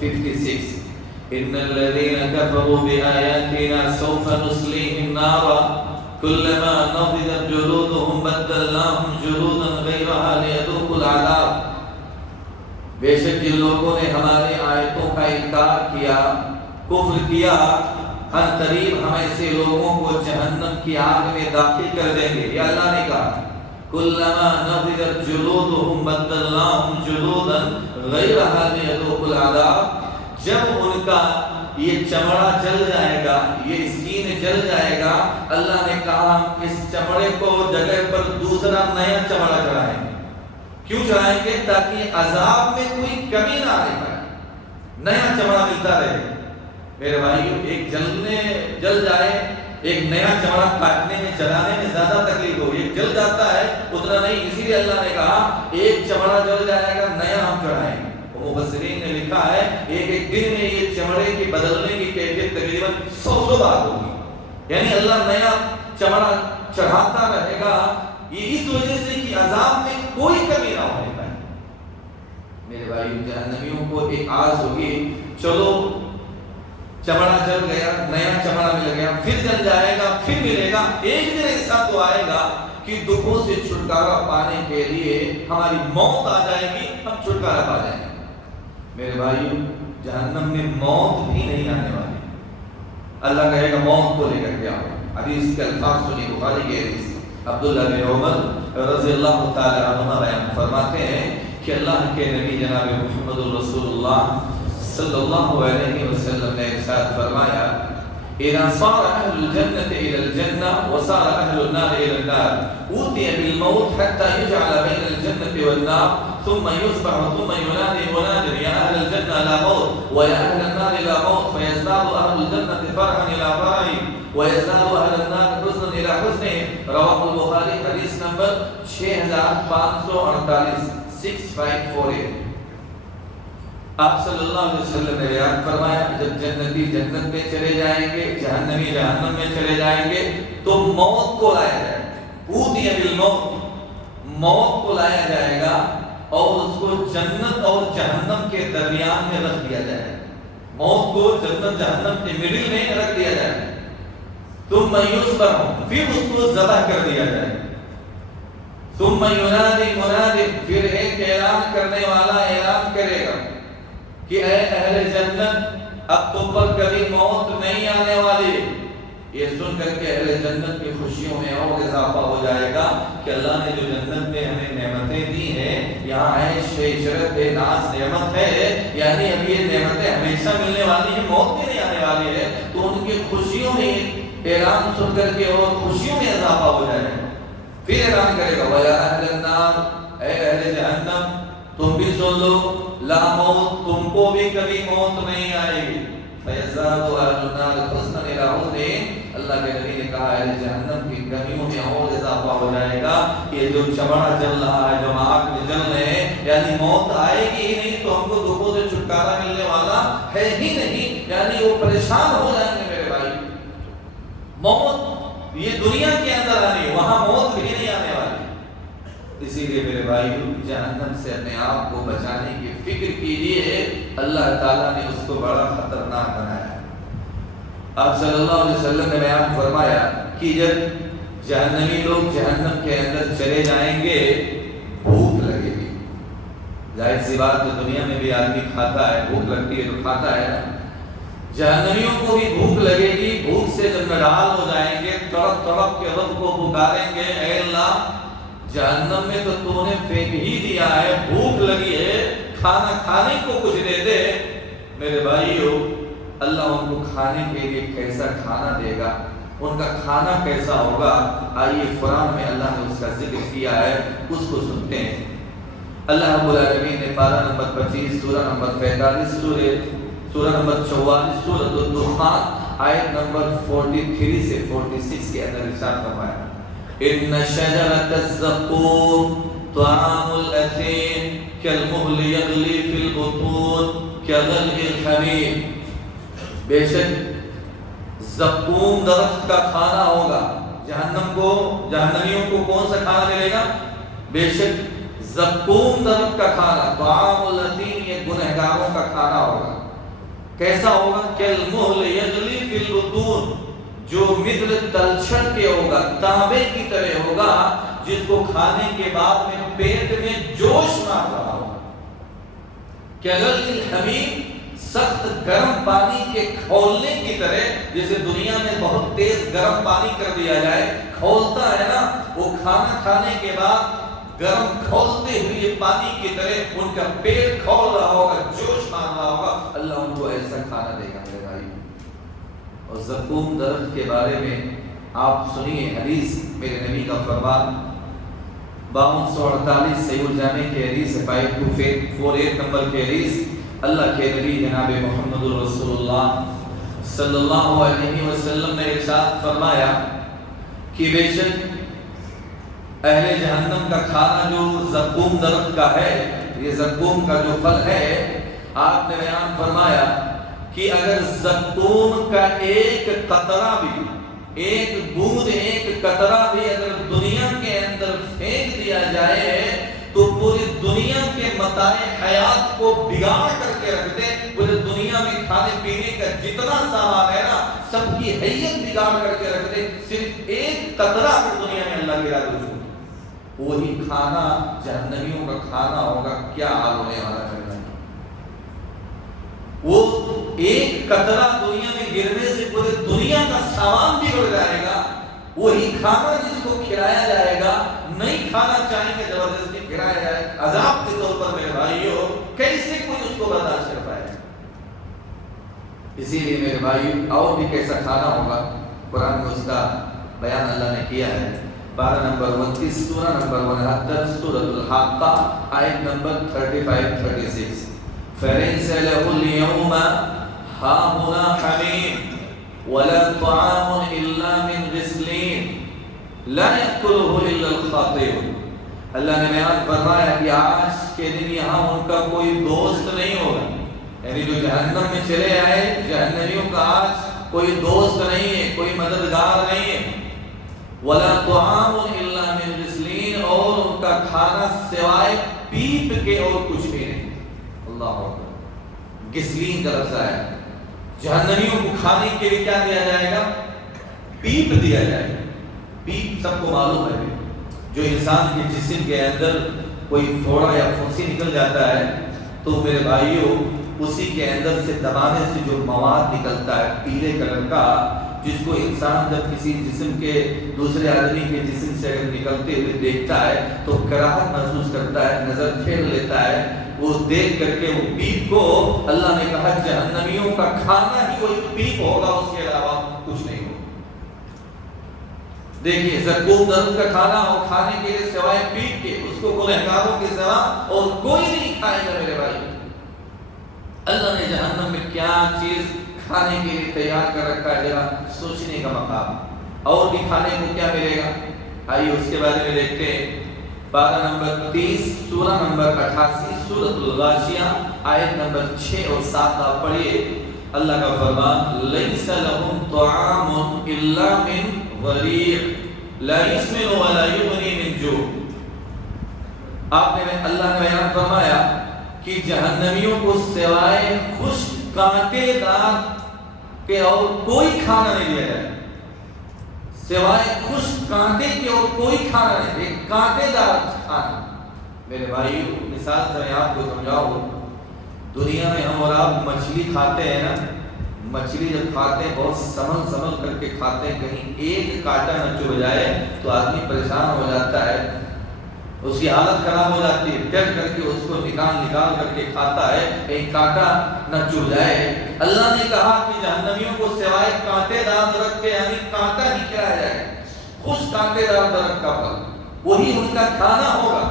56، ان الذين كفروا بآياتنا سوف نصليهم نارا كلما نضجت جلودهم بدلناهم جلودا غيرها ليذوقوا العذاب۔ بے شک جن لوگوں نے ہماری آیتوں کا انکار کیا، کفر کیا، ان قریب ہم ایسے لوگوں کو جہنم کی آگ میں داخل کر دیں گے۔ یہ اللہ نے کہا کلما نضجت جلودهم بدلناهم جلودا غيرها ليذوقوا العذاب۔ جب ان کا یہ چمڑا جل جائے گا، یہ اسکین جل جائے گا، اللہ نے کہا ہم اس چمڑے کو جگہ پر دوسرا نیا چمڑا چڑھائیں گے۔ کیوں چڑھائیں گے؟ تاکہ عذاب میں کوئی کمی نہ آنے پائے، نیا چمڑا ملتا رہے۔ میرے بھائی ایک جل جائے، ایک نیا چمڑا کاٹنے میں چلانے میں زیادہ تکلیف ہوگی، ایک جل جاتا ہے اتنا نہیں، اسی لیے اللہ نے کہا ایک چمڑا جل جائے گا نیا ہم چڑھائیں گے۔ مفسرین نے لکھا ہے ایک دن میں یہ چمڑے کی بدلنے کی کیفیت تقریباً 100 بار ہوگی، یعنی اللہ نیا چمڑا چڑھاتا رہے گا، یہ اس وجہ سے کہ عذاب میں کوئی کمی نہ ہونے پائے۔ میرے بھائی جہنمیوں کو ایک آس ہوگی، چلو چمڑا جل گیا، نیا چمڑا مل گیا، پھر جل جائے گا، پھر ملے گا، ایک دن ایسا تو آئے گا کہ دکھوں سے چھٹکارا پانے کے لیے ہماری موت آ جائے گی، ہم چھٹکارا پا جائیں گے۔ میرے بھائیو جہنم میں موت بھی نہیں آنے والی، اللہ کہے گا موت کو لے کر کے آؤ۔ حدیث کے الفاظ سنی، بخاری کی حدیث، عبداللہ بن عمر رضی اللہ تعالی عنہ بیان فرماتے ہیں کہ اللہ کے نبی جناب محمد رسول اللہ صلی اللہ علیہ وسلم نے ارشاد فرمایا اذا صار اهل الجنة الى الجنة وصار اهل النار الى النار اوتي بالموت حتى يجعل بين الجنة والنار ثم يصبح ثم ينادي مناد يا اهل الجنة لا موت ويا اهل النار لا موت فيزداد اهل الجنة فرحا الى فرحهم ويزداد اهل النار حزنا الى حزنهم. رواه البخاری، حدیث نمبر 6548 6548. آپ صلی اللہ علیہ وسلم نے بیان فرمایا جب جنتی جنت میں چلے جائیں گے، جہنمی جہنم میں چلے جائیں گے تو موت کو لایا جائے گا. اوتی بالموت، موت کو لایا جائے گا اور اس کو جنت اور جہنم کے درمیان میں رکھ دیا جائے گا. موت کو جنت جہنم کے مڈل میں رکھ دیا جائے گا. ثم یصبح، پھر اس کو ذبح کر دیا جائے گا. ثم ینادی مناد، پھر ایک اعلان کرنے والا اعلان کرے گا کہ اے اہل جنت اب تم پر کبھی موت نہیں آنے والی. یہ سن کر کے اہل جنت کی خوشیوں میں اور اضافہ ہو جائے گا کہ اللہ نے جو جنت میں ہمیں نعمتیں دی ہیں، یہاں عیش ہے، عشرت ہے، ناز نعمت ہے، یعنی اب یہ نعمتیں ہمیشہ ملنے والی ہیں، موت بھی نہیں آنے والی ہے. تو ان کی خوشیوں میں اعلان سن کر کے اور خوشیوں میں اضافہ ہو جائے گا. پھر اعلان کرے گا وَيَا أَهْلَ النَّارِ، اے اہل جہنم تم بھی سن لو، لا موت، تم کو بھی کبھی موت نہیں آئے گی. فَيَزْدَادُ أَهْلُ النَّارِ حُزْنًا إِلَىٰ حُزْنِهِمْ، اللہ کے نبی نے کہا اہل جہنم کی غمیوں میں اور اضافہ ہو جائے گا. یہ جو چمڑا جل رہا ہے، جو آگ میں جل رہے ہیں، یعنی موت آئے گی ہی نہیں تو ہم کو دکھوں سے چھٹکارا ملنے والا ہے ہی نہیں، یعنی وہ پریشان ہو جائیں گے میرے بھائی. موت یہ دنیا کے اندر آنی، وہاں موت بھی نہیں آنے والی. اسی لیے میرے بھائی جہنم سے اپنے آپ کو بچانے کی فکر کیجیے، اللہ تعالیٰ نے اس کو بڑا خطرناک بنایا. آپ صلی اللہ علیہ وسلم نے بیان فرمایا کہ جب جہنمی لوگ جہنم کے اندر چلے جائیں گے بھوک لگے گی. ظاہر سی بات تو دنیا میں بھی آدمی کھاتا ہے، بھوک لگتی ہے تو کھاتا ہے. جہنمیوں کو بھی بھوک لگے گی. بھوک سے جب نڈال ہو جائیں گے تڑپ تڑپ کے رب کو پکاریں گے اے اللہ جہنم میں تو تو نے پھینک ہی دیا ہے، بھوک لگی ہے، کھانا کھانے کو کچھ دے دے. میرے بھائیو اللہ ان کو کھانے کے لیے کیسا کھانا دے گا، ان کا کھانا کیسا ہوگا. آئیے قرآن میں اللہ نے اس کا ذکر کیا ہے، اس کو سنتے ہیں. اللہ رب العالمین نے پارہ نمبر 25 سورہ نمبر 45 سورہ نمبر 44 سورۃ الدخان آیت نمبر 43 سے 46 کے اندر ارشاد فرمایا ان شجرۃ الزقوم طعام الاثیم کالمہل یغلی فی البطون کغلی الحمیم. بے شک زقوم درخت کا کھانا ہوگا. جہنمیوں کو کون سا کھانا ملے گا؟ بے شک زقوم درخت کا کھانا، طعام الاثیم یہ گنہگاروں کا کھانا ہوگا. کیسا ہوگا؟ کالمہل یغلی فی البطون، جو مثل تلچھٹ کے ہوگا، تانبے کی طرح ہوگا، جس کو کھانے کے بعد میں پیٹ میں جوش مار رہا ہوگا. کغلی الحمیم، سخت گرم پانی کے کھولنے کی طرح. جیسے دنیا میں بہت تیز گرم پانی کر دیا جائے، کھولتا ہے نا، وہ کھانا کھانے کے بعد گرم کھولتے ہوئے پانی کی طرح ان کا پیٹ کھول رہا ہوگا، جوش مار رہا ہوگا. اللہ ان کو ایسا کھانا دے گا میرے بھائی. اور زقوم درخت کے بارے میں آپ سنیے حدیث میرے نبی کا فرمان 5248 صحیح الجامع کی حدیث 5248 نمبر کی حدیث. اللہ کے نبی جناب محمد رسول اللہ صلی اللہ علیہ وسلم نے ارشاد فرمایا کہ بے شک اہل جہنم کا کھانا جو زقوم درخت کا ہے، یہ زقوم کا جو پھل ہے، آپ نے بیان فرمایا کہ اگر زقوم کا ایک قطرہ بھی، ایک بوند، ایک قطرہ بھی اگر دنیا کے اندر پھینک دیا جائے تو پوری دنیا کے متاع حیات کو بگاڑ کر کے رکھ دے. پوری دنیا میں کھانے پینے کا جتنا سامان ہے نا، سب کی حیت بگاڑ کر کے رکھ دے. صرف ایک قطرہ اگر دنیا میں اللہ گرا دے، وہی کھانا جہنمیوں کا کھانا ہوگا. کیا حال ہونے والا ہے؟ وہ ایک قطرہ دنیا میں گرنے سے پورے دنیا کا سامان بگڑ جائے گا. وہی کھانا جس کو کھلایا جائے گا، نہیں کھانا چاہیں گے زبردستی کھلایا جائے عذاب کے طور پر. میرے بھائیو کیسے کوئی اس کو برداشت کر پائے؟ اس اسی لیے میرے بھائی اور بھی کیسا کھانا ہوگا قرآن میں اس کا بیان اللہ نے کیا ہے. پارہ نمبر 29 سورہ نمبر 69 سورۃ الحاقہ آیت نمبر 35-36. فَلَيْسَ لَهُ الْيَوْمَ هَاهُنَا حَمِيمٌ وَلَا طَعَامٌ إِلَّا مِنْ غِسْلِينٍ لَا يَأْكُلُهُ إِلَّا الْخَاطِئُونَ. اللہ نے بیان فرمایا کہ آج کے دن یہاں ان کا کوئی دوست نہیں ہوگا. یعنی جو جہنم میں چلے آئے جہنمیوں کا آج کوئی دوست نہیں ہے، کوئی مددگار نہیں ہے. وَلَا طَعَامٌ إِلَّا مِنْ غِسْلِينٍ اور ان کا کھانا سوائے پیپ کے اور کچھ بھی نہیں. اللہ اکبر. غسلین کا لفظ ہے. جہنمیوں کو کھانے کے لیے کیا دیا جائے گا؟ پیپ دیا جائے گا. پیپ سب کو معلوم ہے جو انسان کے جسم کے اندر کوئی پھوڑا یا پھنسی نکل جاتا ہے تو میرے بھائیوں اسی کے اندر سے دبانے سے جو مواد نکلتا ہے پیلے کلر کا، جس کو انسان جب کسی جسم کے دوسرے آدمی کے جسم سے نکلتے ہوئے دیکھتا ہے تو کراہت محسوس کرتا ہے، نظر پھیر لیتا ہے. وہ دیکھ کر کے وہ پیپ کو اللہ نے کہا جہنمیوں کا کھانا ہی وہی پیپ ہوگا، اس کے علاوہ کچھ نہیں ہوگا. دیکھیے زکوم درد کا کھانا ہو کھانے کے لیے سوائے پیپ کے، اس کو گنہگاروں کے سوا اور کوئی نہیں کھائے گا. میرے بھائی اللہ نے جہنم میں کیا چیز کھانے کے لیے تیار کر رکھا ہے، ذرا سوچنے کا مقام. اور بھی کھانے کو کیا ملے گا؟ آئیے اس کے بارے میں دیکھتے ہیں. پارہ نمبر 30 سورہ نمبر 88 سورۃ الغاشیہ آیت نمبر 6 اور 7 آپ پڑھیے. اللہ کا فرمان لَيْسَ لَهُمْ طَعَامٌ إِلَّا مِنْ ضَرِيعٍ لَا يُسْمِنُ وَلَا يُغْنِي مِنْ جُوعٍ. آپ نے اللہ نے بیان فرمایا کہ جہنمیوں کو سوائے خشک کانٹے دار کے اور کوئی کھانا نہیں دیا جائے. سوائے خشک کانٹے کے اور کوئی کھانا نہیں، ایک کانٹے دار کھانا. میرے بھائی مثال سے میں آپ کو سمجھاؤں. دنیا میں ہم اور آپ مچھلی کھاتے ہیں نا، مچھلی جب کھاتے ہیں بہت سنبھل کر کے کھاتے ہیں، کہیں ایک کانٹا نہ چبھ جائے تو آدمی پریشان ہو جاتا ہے، اس کی حالت خراب ہو جاتی ہے. ڈر کر کے اس کو نکال کر کے کھاتا ہے کہیں کانٹا نہ چبھ جائے. اللہ نے کہا کہ جہنمیوں کو سوائے کانٹے دار درخت کے یعنی کانٹا ہی کھلایا جائے، خشک کانٹے دار درخت کا پھل، وہی ان کا کھانا ہوگا.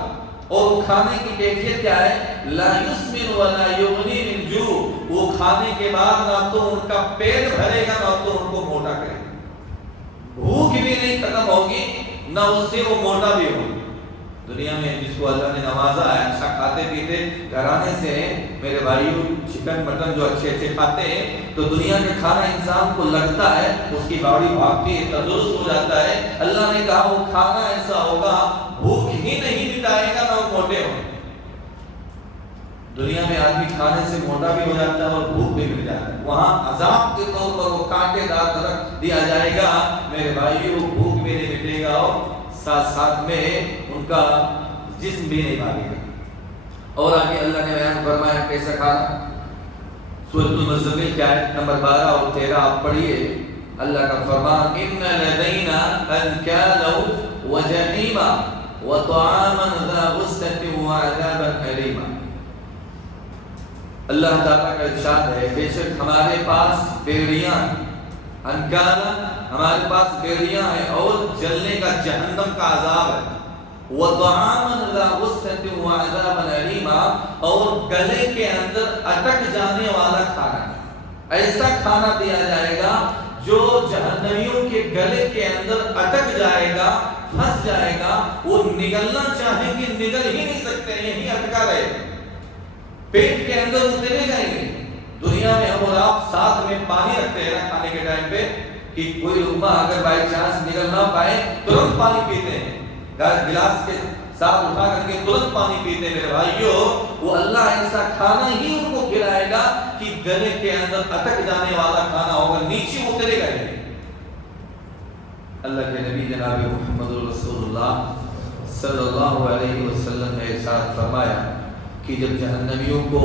اور کھانے کی کیفیت کیا ہے؟ لا یسمن ولا یغنی من جوع. وہ کھانے کے بعد نہ تو ان کا پیٹ بھرے گا نہ تو ان کو موٹا کرے گا. بھوک بھی نہیں ختم ہوگی نہ اس سے وہ موٹا بھی ہوگا. دنیا میں جس کو اللہ نے نوازا ہے اچھا کھاتے پیتے گھرانے سے میرے بھائیوں چکن مٹن جو اچھے کھاتے ہیں تو دنیا کا کھانا انسان کو لگتا ہے اس کی باڈی بھاگتی ہے، تندرست ہو جاتا ہے. اللہ نے کہا وہ کھانا ایسا ہوگا بھوک ہی نہیں مٹائے گا نہ وہ موٹے ہوں. دنیا میں آدمی کھانے سے موٹا بھی ہو جاتا ہے اور بھوک بھی مٹ جاتا ہے. وہاں عذاب کے طور پر وہ کانٹے دار درخت دیا جائے گا. میرے بھائیوں بھوک بھی نہیں مٹے گا اور ساتھ میں ان کا جسم بھی نہیں بھاگے گا. اور آگے اللہ نے بیان فرمایا کیسا کھانا. سورۃ المزمل کی آیت نمبر 12 اور 13 آپ پڑھیے. اللہ کا فرمان ان لدینا انکالا وجحیما وطعاما ذا غصة وعذابا الیما. اللہ تعالیٰ کا ارشاد ہے بے شک ہمارے پاس بیڑیاں ہیں، انکالا ہمارے پاس بیڑیاں ہیں اور جلنے کا جہنم کا عذاب ہے. وَطَعَامًا ذَا غُصَّةٍ وَعَذَابًا أَلِيمًا اور گلے کے اندر اٹک جانے والا کھانا. ایسا کھانا دیا جائے گا جو جہنمیوں کے گلے کے اندر اٹک جائے گا، پھنس جائے گا. وہ نگلنا چاہیں گے نگل ہی نہیں سکتے، یہی اٹکا رہے گا، پیٹ کے اندر اترے گئے گے. دنیا میں ہم اور آپ ساتھ میں پانی رکھتے ہیں نا کھانے کے ٹائم پہ کہ کوئی لقمہ اگر بائی چانس نگل نہ پائے ترنت پانی پیتے ہیں، گلاس کے ساتھ اٹھا کر کے ترنت پانی پیتے ہیں. میرے بھائیو وہ اللہ ایسا کھانا ہی ان کو کھلائے گا کہ گلے کے اندر اٹک جانے والا کھانا ہوگا، نیچے اترے گا. اللہ کے نبی جناب محمد رسول اللہ صلی اللہ علیہ وسلم نے ارشاد فرمایا کہ جب جہنمیوں کو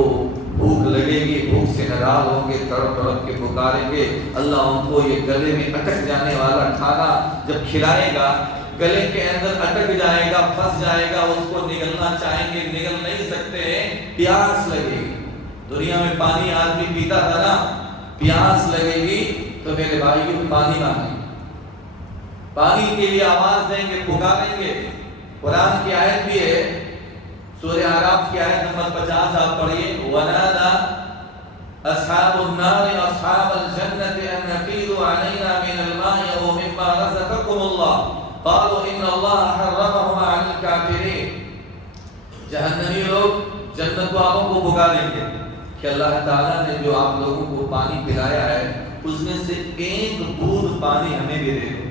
بھوک لگے گی، بھوک سے نڈال ہوں گے، تڑپ تڑپ کے پکاریں گے، اللہ ان کو یہ گلے میں اٹک جانے والا کھانا جب کھلائے گا، گلے کے اندر اٹک جائے گا، پھنس جائے گا، اس کو نگلنا چاہیں گے نگل نہیں سکتے، پیاس لگے گی. دنیا میں پانی آدمی پیتا تھا نا، پیاس لگے گی تو میرے بھائیوں پانی مانگیں، پانی کے لیے آواز دیں گے، پکاریں گے۔ قرآن کی آیت بھی ہے، سورہ اعراف کی آیت نمبر 50 آپ پڑھیے، وَنَادَى أَصْحَابُ النَّارِ أَصْحَابَ الْجَنَّةِ أَنْ أَفِيضُوا عَلَيْنَا مِنَ الْمَاءِ أَوْ مِمَّا رَزَقَكُمُ اللَّهُ قَالُوا إِنَّ اللَّهَ حَرَّمَهُمَا عَلَى الْكَافِرِينَ۔ جہنمی لوگ جنت والوں کو پکاریں گے کہ اللہ تعالیٰ نے جو آپ لوگوں کو پانی پلایا ہے اس میں سے ایک بوند پانی ہمیں بھی دے دو۔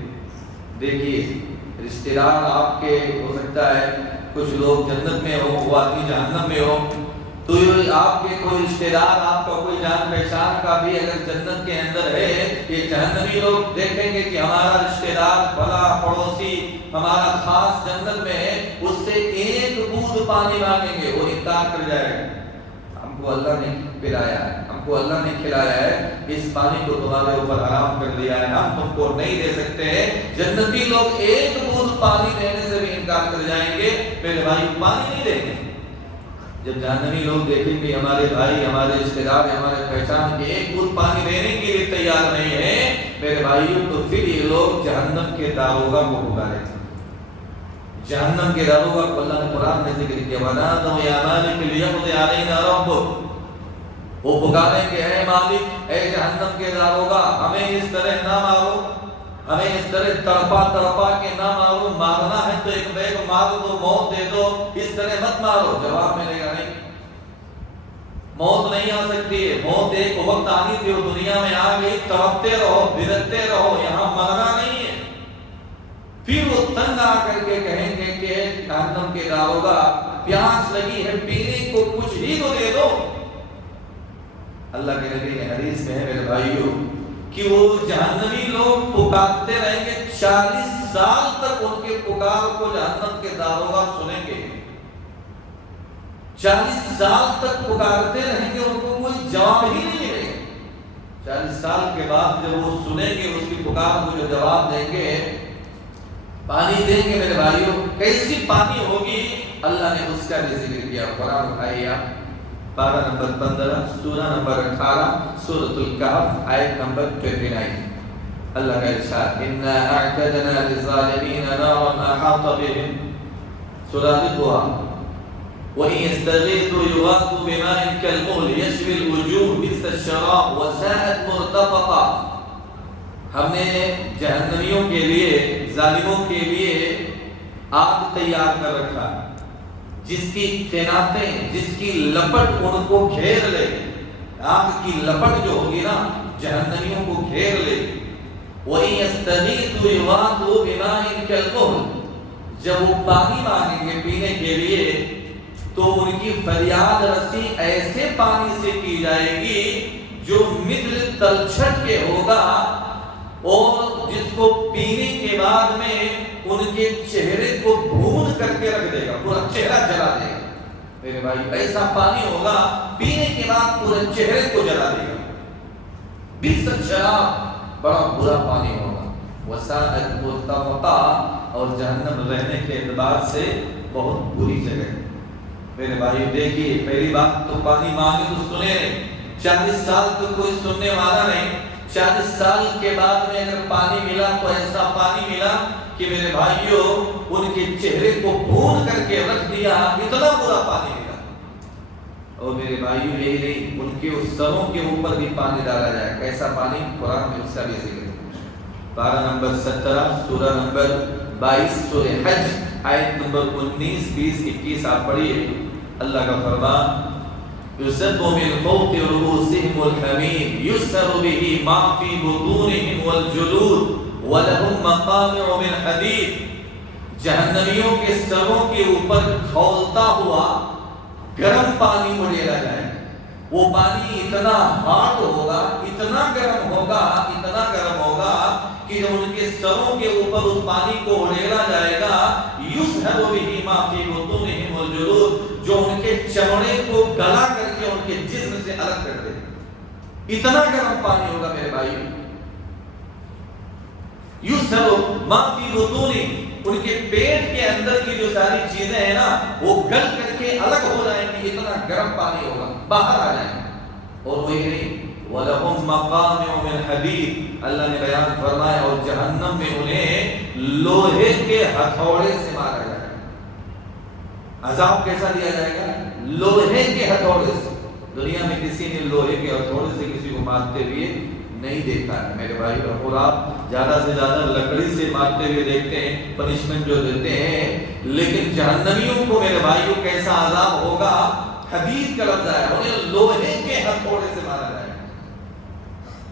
دیکھیے رشتہ دار آپ کے ہو سکتا ہے کچھ لوگ جنت میں ہو، وہ آدمی جہنم میں ہو، تو آپ کے کوئی رشتہ دار، آپ کا کوئی جان پہچان کا بھی اگر جنت کے اندر ہے، یہ جہنمی لوگ دیکھیں گے کہ ہمارا رشتہ دار بھلا پڑوسی ہمارا خاص جنت میں ہے، اس سے ایک بوند پانی مانگیں گے، وہ انکار کر جائے گا۔ ہم کو اللہ نے پلایا ہے، ہم کو اللہ نے کھلایا ہے، اس پانی کو تمہارے اوپر حرام کر دیا ہے، ہم تم کو نہیں دے سکتے ہیں۔ جنتی لوگ ایک بوند پانی دینے سے بھی انکار کر جائیں گے، میرے بھائی پانی نہیں دیں گے۔ جب جہنمی لوگ دیکھیں گے ہمارے بھائی، ہمارے رشتہ دار، ہمارے پہچان کے ایک بوند پانی دینے کے لیے تیار نہیں ہے میرے بھائیوں، تو پھر یہ لوگ جہنم کے داروغہ کو پکاریں گے۔ جہنم کے داروغہ کو اللہ نے قرآن میں ذکر کیا، وَنَادَوْا يَا مَالِكُ لِيَقْضِ عَلَيْنَا رَبُّكَ۔ وہ پکاریں گے اے مالک، اے جہنم کے داروغہ، ہمیں اس طرح نہ مارو، ہمیں اس طرح تڑپا تڑپا کے نہ مارو، مارنا ہے تو ایک بیگ مار دو، موت دے دو، اس طرح مت مارو۔ جواب ملے گا نہیں، موت نہیں آ سکتی ہے، موت ایک وقت آنی تھی، وہ دنیا میں آ گئی، تڑپتے رہو، بھڑکتے رہو، یہاں مرنا نہیں ہے۔ پھر وہ تنگ آ کر کے کہیں گے کہ جہنم کے داروغہ پیاس لگی ہے، پینے کو کچھ ہی تو دے دو۔ اللہ کے نبی نے حدیث میں ہے میرے بھائیوں کہ وہ جہنمی لوگ پکارتے رہیں گے، 40 سال تک ان کے پکار کو جہنم کے داروغہ سنیں گے، 40 سال تک پکارتے رہیں گے، ان کو کوئی جواب ہی نہیں ملے گا۔ 40 سال کے بعد جب وہ سنیں گے اس کی پکار کو، جو جواب دیں گے، پانی دیں گے میرے بھائیوں، کیسی پانی ہوگی اللہ نے اس کا بھی ذکر کیا۔ قرآن اٹھائیے آپ، پارہ نمبر 15، سورہ نمبر 18، سورۃ الکہف، آیت نمبر 29۔ اللہ کا ارشاد، اِنَّا أَعْتَدْنَا لِلظَّالِمِينَ نَارًا أَحَاطَ بِهِمْ، سورۃ الطٰہٰ، وَإِنْ يَسْتَغِيثُوا يُغَاثُوا بِمَاءٍ كَالْمُهْلِ يَشْوِي الْوُجُوهَ بِئْسَ الشَّرَابُ وَسَاءَتْ مُرْتَفَقًا۔ ہم نے جہنمیوں کے لیے، ظالموں کے لیے آگ تیار کر رکھا، جس کی قیناتیں، جس کی لپٹ ان کو گھیر لے، آگ کی لپٹ جو ہوگی نا جہنمیوں کو گھیر لے۔ وَإِنْ يَسْتَغِيثُوا يُغَاثُوا بِمَاءٍ كَالْمُهْلِ، جب وہ پانی مانگیں گے پینے کے لیے تو ان کی فریاد رسی ایسے پانی سے کی جائے گی جو مثل تلچھٹ کے ہوگا، اور جس کو پینے کے بعد میں ان کے چہرے کو بھون کر کے رکھ دے گا، پورا چہرہ جلا دے گا۔ میرے بھائی ایسا پانی ہوگا پینے کے بعد پورے چہرے کو جلا دے گا، بئس الشراب، بڑا برا پانی ہوگا۔ وساءت مرتفقا، اور جہنم رہنے کے اعتبار سے بہت بری جگہ ہے۔ میرے بھائی دیکھیے، پہلی بات تو پانی مانگے تو سنے نہیں، 40 سال تو کوئی سننے والا نہیں، 40 سال کے بعد میں اگر پانی ملا تو ایسا پانی ملا کہ میرے بھائیوں ان کے چہرے کو بھون کر کے رکھ دیا، اتنا برا پانی ملا۔ اور میرے بھائیوں یہی نہیں، ان کے سروں کے اوپر بھی پانی ڈالا جائے، کیسا پانی؟ قرآن میں اس کا بھی ذکر ہے، پارہ نمبر 17، سورہ نمبر 22، سورہ حج، آیت نمبر 19، 20، 21 آپ پڑھیے۔ اللہ کا فرمان، يُسَبُّ مِنْ فَوْقِ رُؤُوسِهِمُ الْحَمِيمُ يُسْهَرُ بِهِ مَا فِي بُطُونِهِمْ وَالْجُلُودُ وَلَهُمْ مَقَامِعُ مِنْ حَدِيدٍ۔ جہنمیوں کے سروں کے اوپر کھولتا ہوا گرم پانی اڑیلا جائے، وہ پانی اتنا ہارڈ ہوگا، اتنا گرم ہوگا، اتنا گرم ہوگا کہ جب ان کے سروں کے اوپر اس پانی کو اڑیلا جائے گا، يُسْهَرُ بِهِ مَا فِي بُطُونِهِمْ وَالْجُلُودُ، جو ان کے چمڑے کو گلا کر کے ان کے جسم سے الگ کر دے، اتنا گرم پانی ہوگا میرے بھائی۔ يُسْهَرُ مَا فِي بُطُونِهِمْ، ان کے پیٹ کے اندر کی جو ساری چیزیں ہیں نا وہ گل کر کے الگ ہو جائیں گی، اتنا گرم پانی ہوگا، باہر آ جائیں گے۔ اور وہی نہیں، وَلَهُمْ مَقَامِعُ مِنْ حَدِيدٍ، اللہ نے بیان فرمایا اور جہنم میں انہیں لوہے کے ہتھوڑے سے مارا جائے گا۔ عذاب کیسا دیا جائے گا؟ لوہے کے ہتھوڑے سے۔ دنیا میں کسی نے لوہے کے ہتھوڑے سے کسی کو مارتے ہوئے نہیں دیکھا ہے میرے بھائی، اور آپ زیادہ سے زیادہ لکڑی سے مارتے ہوئے دیکھتے ہیں، پنشمنٹ جو دیتے ہیں، لیکن جہنمیوں کو میرے بھائیوں کیسا عذاب ہوگا؟ حدید کا لفظ ہے، انہیں لوہے کے ہتھوڑے سے مارا جائے گا۔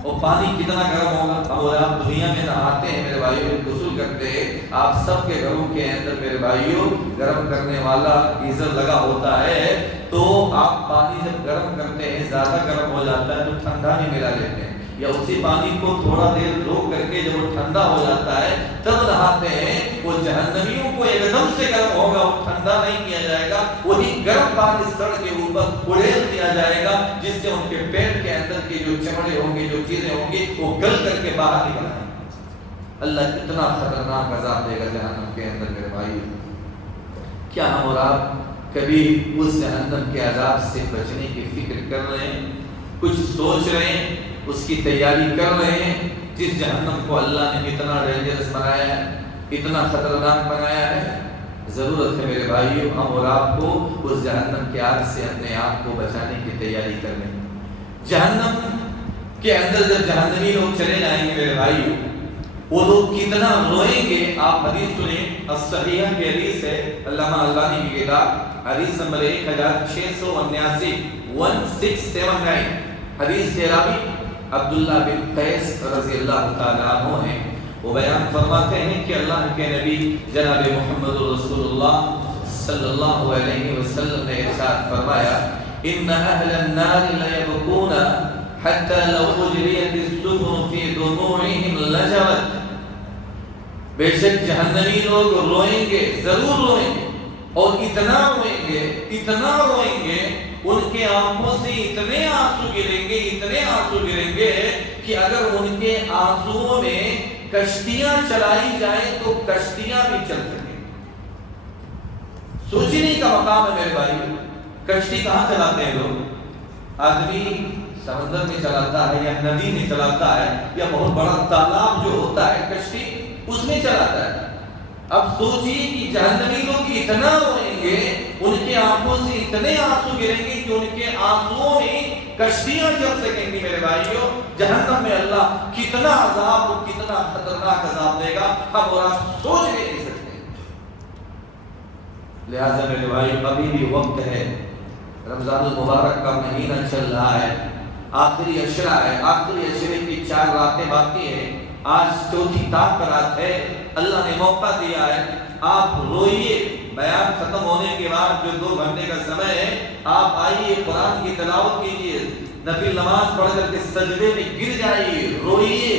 اور پانی کتنا گرم ہوگا؟ اور آپ دنیا میں نہاتے ہیں میرے بھائیوں، غسل کرتے ہیں، آپ سب کے گھروں کے اندر میرے بھائیوں گرم کرنے والا گیزر لگا ہوتا ہے، تو آپ پانی جب گرم کرتے ہیں زیادہ گرم ہو جاتا ہے تو ٹھنڈا نہیں ملا لیتے ہیں، یا اسی پانی کو تھوڑا دیر روک کر کے جب وہ ٹھنڈا ہو جاتا ہے تب نہاتے ہیں۔ وہ جہنمیوں کو ایک دم سے گرم ہوگا، وہ ٹھنڈا نہیں کیا جائے گا، وہی گرم پانی سڑ کے اوپر اڑیل دیا جائے گا، جس سے ان کے پیٹ کے اندر کے جو چمڑے ہوں گے، جو چیزیں ہوں گی، وہ گل کر کے باہر نکل آئیں گے۔ اللہ کتنا خطرناک عذاب دے گا جہنم کے اندر میرے بھائی۔ کیا ہم اور آپ کبھی اس جہنم کے عذاب سے بچنے کی فکر کر رہے ہیں؟ کچھ سوچ رہے ہیں؟ اس کی تیاری کر رہے ہیں؟ جس جہنم کو اللہ نے اتنا ڈینجرس بنایا ہے، اتنا خطرناک بنایا ہے، ضرورت ہے میرے بھائیوں ہم اور آپ کو اس جہنم کے آگ سے اپنے آپ کو بچانے کی تیاری کرنے۔ جہنم کے اندر جب جہنمی لوگ چلے جائیں گے میرے بھائیوں، وہ لوگ کتنا روئیں گے۔ آپ حدیث سنیں، الصحیحہ کی حدیث ہے، علامہ البانی کی کتاب حدیث نمبر 1679 1679، حدیث کے راوی عبداللہ بن قیس رضی اللہ تعالیٰ عنہ ہیں۔ وہ بیان فرماتے ہیں کہ اللہ کے نبی جناب محمد رسول اللہ صلی اللہ علیہ وسلم نے ارشاد فرمایا، ان اہل النار لیبکون حتی لو اجریت السفن فی دموعہم لجرت، بے شک جہنمی لوگ روئیں گے، ضرور روئیں گے، اور اتنا روئیں گے، اتنا روئیں گے، ان کے آنکھوں سے اتنے آنسو گریں گے، اتنے آنسو گریں گے کہ اگر ان کے آنسوؤں میں کشتیاں چلائی جائیں تو کشتیاں بھی چل سکیں۔ سوچنے کا مقام ہے میرے بھائی، کشتی کہاں چلاتے ہیں لوگ؟ آدمی سمندر میں چلاتا ہے، یا ندی میں چلاتا ہے، یا بہت بڑا تالاب جو ہوتا ہے کشتی اس میں چلاتا ہے۔ اب سوچیے کہ جہنمی لوگ اتنا روئیں گے، ان کے آنکھوں سے اتنے آنسو گریں گے کہ ان کے آنسوؤں میں کشتیاں چل سکیں گی میرے بھائیوں۔ جہنم میں اللہ کتنا عذاب، کتنا خطرناک عذاب دے گا، ہم اور آپ سوچ بھی نہیں سکتے۔ لہٰذا میرے بھائی ابھی بھی وقت ہے، رمضان المبارک کا مہینہ چل رہا ہے، آخری عشرہ ہے، آخری عشرے کی 4 راتیں باقی ہیں، آج چوتھی تاک رات ہے، اللہ نے موقع دیا ہے، آپ روئیے، بیان ختم ہونے کے بعد جو 2 گھنٹے کا سمے ہے، آپ آئیے قرآن کی تلاوت کیجیے، نفل نماز پڑھ کر کے سجدے میں گر جائیے، روئیے،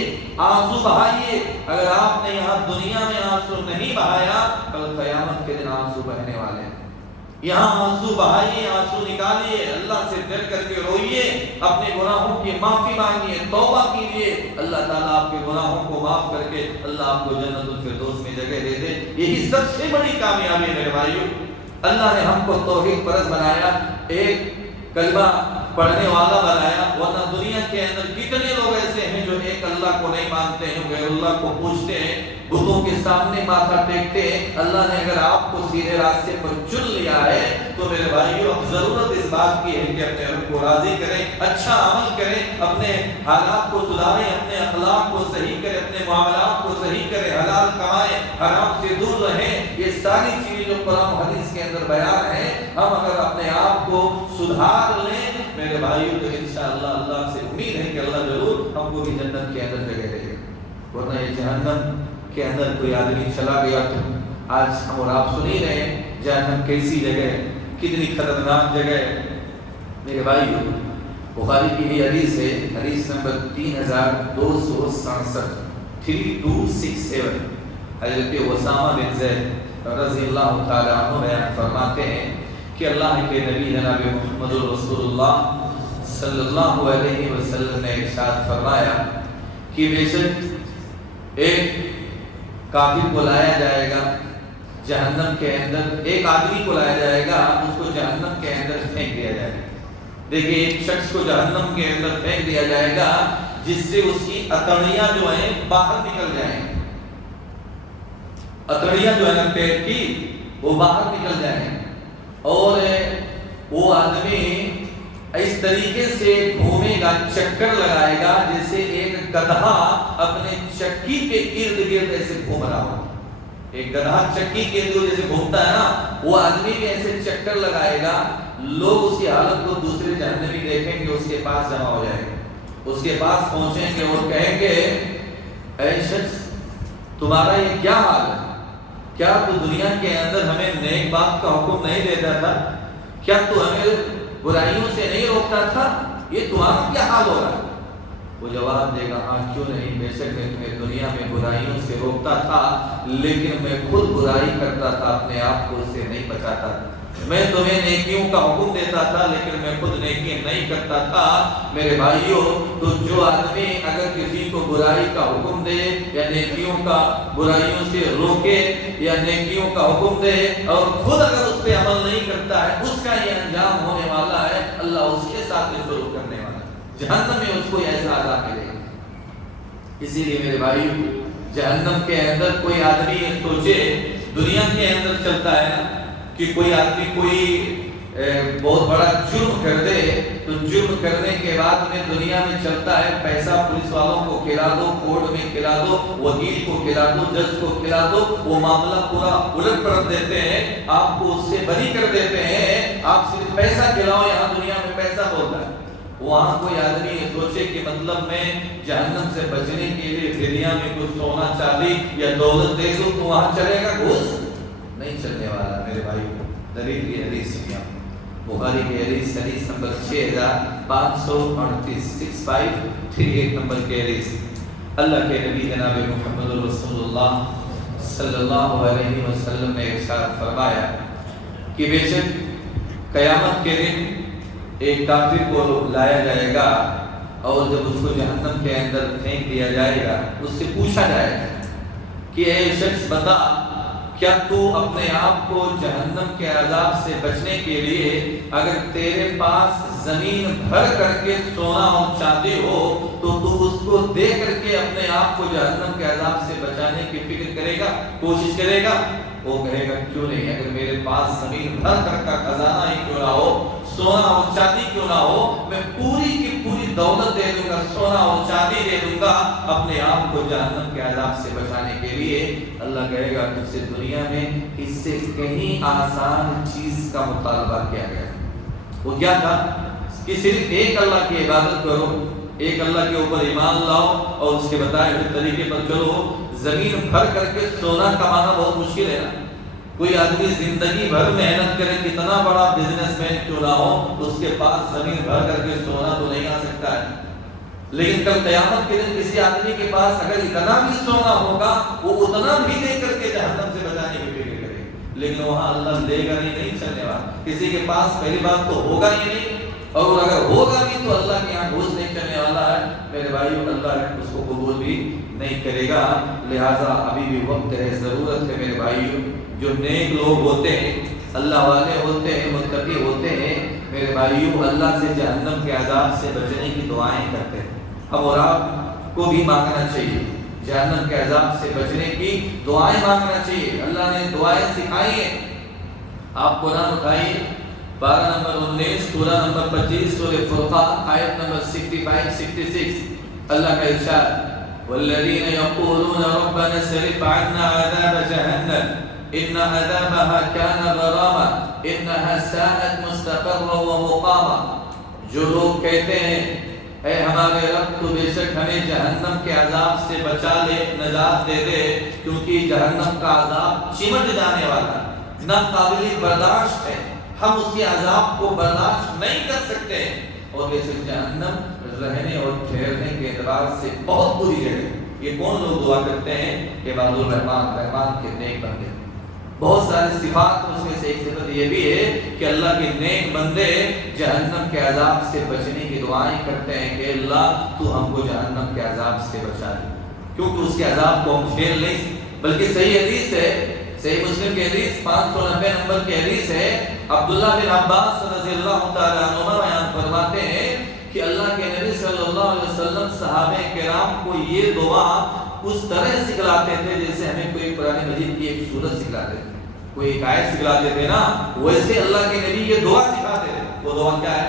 آنسو بہائیے۔ اگر آپ نے یہاں دنیا میں آنسو نہیں بہایا، کل قیامت کے دن آنسو بہنے والے ہیں۔ یہاں آنسو بہائیے، آنسو نکالیے، اللہ سے ڈر کر کے روئیے، اپنے گناہوں کی معافی مانگیے، توبہ کیجیے، اللہ تعالیٰ آپ کے گناہوں کو معاف کر کے اللہ آپ کو جنت الفردوس میں جگہ دے دے۔ یہی سب سے بڑی کامیابی ہے میرے بھائیوں۔ اللہ نے ہم کو توحید پرست بنایا، ایک کلمہ پڑھنے والا بنایا، ورنہ دنیا کے اندر کتنے لوگ ایسے ہیں جو ایک اللہ کو نہیں مانتے ہیں، غیر اللہ کو پوجتے ہیں، بتوں کے سامنے ماتھا ٹیکتے ہیں۔ اللہ نے اگر آپ کو سیدھے راستے پر چن لیا ہے تو میرے بھائیوں اب ضرورت اس بات کی ہے کہ اپنے رب کو راضی کریں، اچھا عمل کریں، اپنے حالات کو سدھاریں، اپنے اخلاق کو صحیح کریں، اپنے معاملات کو صحیح کریں، حلال کمائیں، حرام سے دور رہیں۔ یہ ساری چیزیں جو قرآن و حدیث کے اندر بیان ہیں، ہم اگر اپنے آپ کو سدھار لیں میرے بھائیوں تو انشاءاللہ اللہ سے امید ہے کہ اللہ ضرور ہم کو بھی جنت کے اندر جگہ دے گا۔ ورنہ یہ جہنم کے اندر کوئی آدمی چلا گیا تو آج ہم اور آپ سن ہی رہے ہیں جہنم کیسی جگہ ہے، کتنی خطرناک جگہ ہے میرے بھائیوں۔ بخاری کی بھی حدیث ہے، حدیث نمبر 3267 3267، حضرت اسامہ بن زید رضی اللہ تعالی عنہ بیان فرماتے ہیں کہ اللہ کے نبی جناب محمد رسول اللہ صلی اللہ علیہ وسلم نے ارشاد فرمایا کہ بے شک ایک کافر کو لایا جائے گا جہنم کے اندر، ایک آدمی کو لایا جائے گا، اس کو جہنم کے اندر پھینک دیا جائے گا۔ دیکھیں ایک شخص کو جہنم کے اندر پھینک دیا جائے گا جس سے اس کی اتڑیاں جو ہیں باہر نکل جائیں، اتڑیاں جو ہے نا پیٹ کی وہ باہر نکل جائیں، اور وہ آدمی اس طریقے سے گھومے گا، چکر لگائے گا جیسے ایک گدھا اپنے چکی کے ارد گرد ایسے گھوم رہا ہو۔ ایک گدھا چکی کے ارد جیسے گھومتا ہے نا، وہ آدمی بھی ایسے چکر لگائے گا، لوگ اس کی حالت کو دوسرے جہنمی دیکھیں گے، اس کے پاس جمع ہو جائیں گے، اس کے پاس پہنچیں گے اور کہیں گے اے شخص تمہارا یہ کیا حال ہے؟ کیا تو دنیا کے اندر ہمیں نیک بات کا حکم نہیں دیتا تھا؟ کیا تو ہمیں برائیوں سے نہیں روکتا تھا؟ یہ تمہارا کیا حال ہو رہا ہے؟ وہ جواب دے گا ہاں کیوں نہیں، بے شک میں تمہیں دنیا میں برائیوں سے روکتا تھا، لیکن میں خود برائی کرتا تھا، اپنے آپ کو اس سے نہیں بچاتا تھا۔ میں تمہیں نیکیوں کا حکم دیتا تھا لیکن میں خود نیکی نہیں کرتا تھا۔ میرے بھائیوں، تو جو آدمی اگر کسی کو برائی کا حکم دے یا نیکیوں کا، برائیوں سے روکے یا نیکیوں کا حکم دے اور خود اگر اس پہ عمل نہیں کرتا ہے، اس کا یہ انجام ہونے والا ہے، اللہ اس کے ساتھ سلوک کرنے والا ہے، جہنم میں اس کو ایسا عذاب ملے گا۔ اسی لیے میرے بھائیوں، جہنم کے اندر کوئی آدمی یہ سوچے، دنیا کے اندر چلتا ہے کہ کوئی آدمی کوئی بہت بڑا جرم کر دے تو جرم کرنے کے بعد میں دنیا میں چلتا ہے، پیسہ پولیس والوں کو کھلا دو، کورٹ میں کھلا دو، وکیل کو کھلا دو، جج کو کھلا دو، وہ معاملہ پورا الٹ پلٹ دیتے ہیں، آپ کو اس سے بری کر دیتے ہیں، آپ صرف پیسہ کھلاؤ، یہاں دنیا میں پیسہ بولتا ہے۔ وہاں کوئی آدمی یہ سوچے کہ مطلب میں جہنم سے بچنے کے لیے دنیا میں کچھ سونا چاندی یا دولت دے دوں تو وہاں چلے گا؟ گھوس نہیں چلنے والا میرے بھائی۔ دلیل کی حدیث سنیے، بخاری کی حدیث، حدیث نمبر 6538، 6538 نمبر کی حدیث۔ اللہ کے نبی جناب محمد رسول اللہ صلی اللہ علیہ وسلم نے ارشاد فرمایا کہ بے شک قیامت کے دن ایک کافر کو لایا جائے گا اور جب اس کو جہنم کے اندر پھینک دیا جائے گا، اس سے پوچھا جائے گا کہ اے شخص بتا، کیا تو اپنے آپ کو جہنم کے عذاب سے بچنے کے لیے اگر تیرے پاس زمین بھر کر کے سونا اور چاندی ہو تو اس کو دے کر کے اپنے آپ کو جہنم کے عذاب سے بچانے کی فکر کرے گا، کوشش کرے گا؟ وہ کہے گا کیوں نہیں، اگر میرے پاس زمین بھر کر کا خزانہ ہی کیوں نہ ہو، سونا اور چاندی کیوں نہ ہو، میں پوری کی پوری دولت دے دوں گا، سونا اور چاندی دے دوں گا اپنے آپ کو جہنم کے عذاب سے بچانے کے لیے۔ اللہ کہے گا تجھ سے دنیا میں اس سے کہیں آسان چیز کا مطالبہ کیا گیا، وہ کیا تھا کہ صرف ایک اللہ کی عبادت کرو، ایک اللہ کے اوپر ایمان لاؤ اور اس کے بتائے ہوئے طریقے پر چلو۔ زمین بھر کر کے سونا کمانا بہت مشکل ہے نا، کوئی آدمی زندگی بھر محنت کرے، کتنا بڑا بزنس مین کیوں نہ ہو، اس کے پاس زمین بھر کر کے سونا تو نہیں آ سکتا ہے، لیکن کل قیامت کے دن کسی آدمی کے پاس اگر اتنا بھی سونا ہوگا، وہ اتنا بھی دے کر کے جہنم سے بچانے کی فکر کرے، لیکن وہاں اللہ دے گا نہیں چلنے والا، کسی کے پاس پہلی بات تو ہوگا ہی نہیں، اور اگر ہوگا بھی تو اللہ کے یہاں گھوس نہیں چلنے والا ہے میرے بھائیوں، اللہ اس کو قبول بھی نہیں کرے گا۔ لہٰذا ابھی بھی وقت ہے، ضرورت ہے میرے بھائیوں، جو نیک لوگ ہوتے ہیں، اللہ والے ہوتے ہیں، متقی ہوتے ہیں، میرے بھائیوں اللہ سے جہنم کے عذاب سے بچنے کی دعائیں کرتے ہیں۔ ہم اور آپ کو بھی مانگنا چاہیے، جہنم کے عذاب سے بچنے کی دعائیں مانگنا چاہیے، اللہ نے دعائیں سکھائی ہیں۔ آپ قرآن اٹھائیے، پارہ نمبر 19، سورہ نمبر 25، سورہ فرقان، آیت نمبر 65-66، اللہ کا ارشاد، والذین یقولون ربنا اصرف عنا عذاب جہنم ان عذابها كان غراما انها ساءت مستقرا ومقاما۔ جو لوگ کہتے ہیں اے ہمارے رب تو بے شک ہمیں جہنم کے عذاب سے بچا لے، نجات دے دے، کیونکہ جہنم کا عذاب چمٹ جانے والا ہے، ناقابل برداشت ہے، ہم اس کے عذاب کو برداشت نہیں کر سکتے، اور بے شک جہنم رہنے اور ٹھہرنے کے اعتبار سے بہت بری جگہ۔ یہ کون لوگ دعا کرتے ہیں؟ عباد الرحمان، رحمان کے نیک بندے۔ بہت سارے صفات، اس میں سے ایک صفت یہ بھی ہے کہ اللہ کے نیک بندے جہنم کے عذاب سے بچنے کی دعائیں کرتے ہیں کہ اللہ تو ہم کو جہنم کے عذاب سے بچا لے، کیونکہ اس کے عذاب کو ہم جھیل نہیں، بلکہ صحیح حدیث ہے، صحیح مسلم کی حدیث 590 نمبر کی حدیث ہے، عبداللہ بن عباس رضی اللہ تعالیٰ عنہما بیان فرماتے ہیں کہ اللہ کے نبی صلی اللہ علیہ وسلم صحابہ کرام کو یہ دعا اس طرح سکھلاتے تھے جیسے ہمیں کوئی قرآن مجید کی ایک سورت سکھلاتے تھے، کوئی ایک آیت سکھلاتے تھے نا، ویسے اللہ کے نبی یہ دعا سکھاتے تھے۔ وہ دعا کیا ہے؟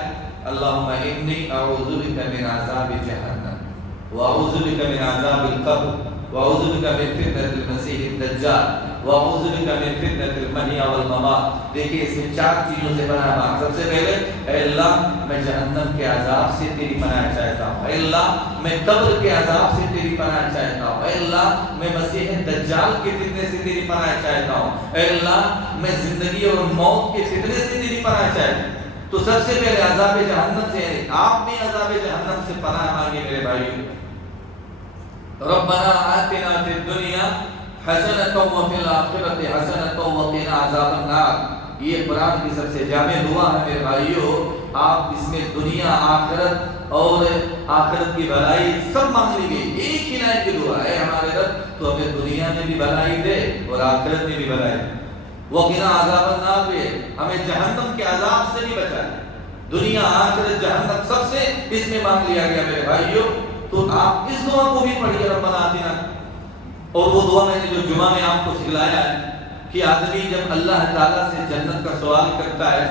اللہم انی اعوذ بک من عذاب جہنم واعوذ بک من عذاب القبر واعوذ بک من فتنة المسیح الدجال واعوذ بک من فتنة المحیا والممات۔ دیکھیے اس میں 4 چیزوں سے پناہ مانگ۔ سب سے پہلے اے اللہ میں جہنم کے عذاب سے تیری پناہ چاہتا ہوں، اے اللہ میں قبر کے عذاب سے تیری پناہ چاہتا ہوں، اے اللہ میں مسیح دجال کے فتنے سے تیری پناہ چاہتا ہوں، اے اللہ میں زندگی اور موت کے فتنے سے تیری پناہ چاہتا ہوں۔ تو سب سے پہلے عذاب جہنم سے، آپ بھی عذاب جہنم سے پناہ مانگے میرے بھائیو۔ ربنا آتنا فی الدنیا حسنۃ وفی الآخرۃ حسنۃ وقنا عذاب النار۔ یہ قرآن کی سب سے جامع دعا ہے میرے بھائیو۔ آپ اس میں دنیا آخرت اور آخرت کی بھلائی سب مانگ لی گئی، ایک ہی لائن کی دعا ہے، ہمارے رب تو ہمیں دنیا میں بھی بھلائی دے اور آخرت میں بھی بھلائی دے، وقنا عذاب النار بھی، ہمیں جہنم کے عذاب سے بھی بچائے۔ دنیا آخرت جہنم سب سے اس میں مانگ لیا گیا میرے بھائیو۔ تو آپ اس دعا کو بھی پڑھیے، ربنا آتنا، اور وہ دعا میں نے جو جمعہ میں آپ کو سکھلایا ہے کہ آدمی جب اللہ تعالیٰ سے جنت کا سوال کرتا ہے،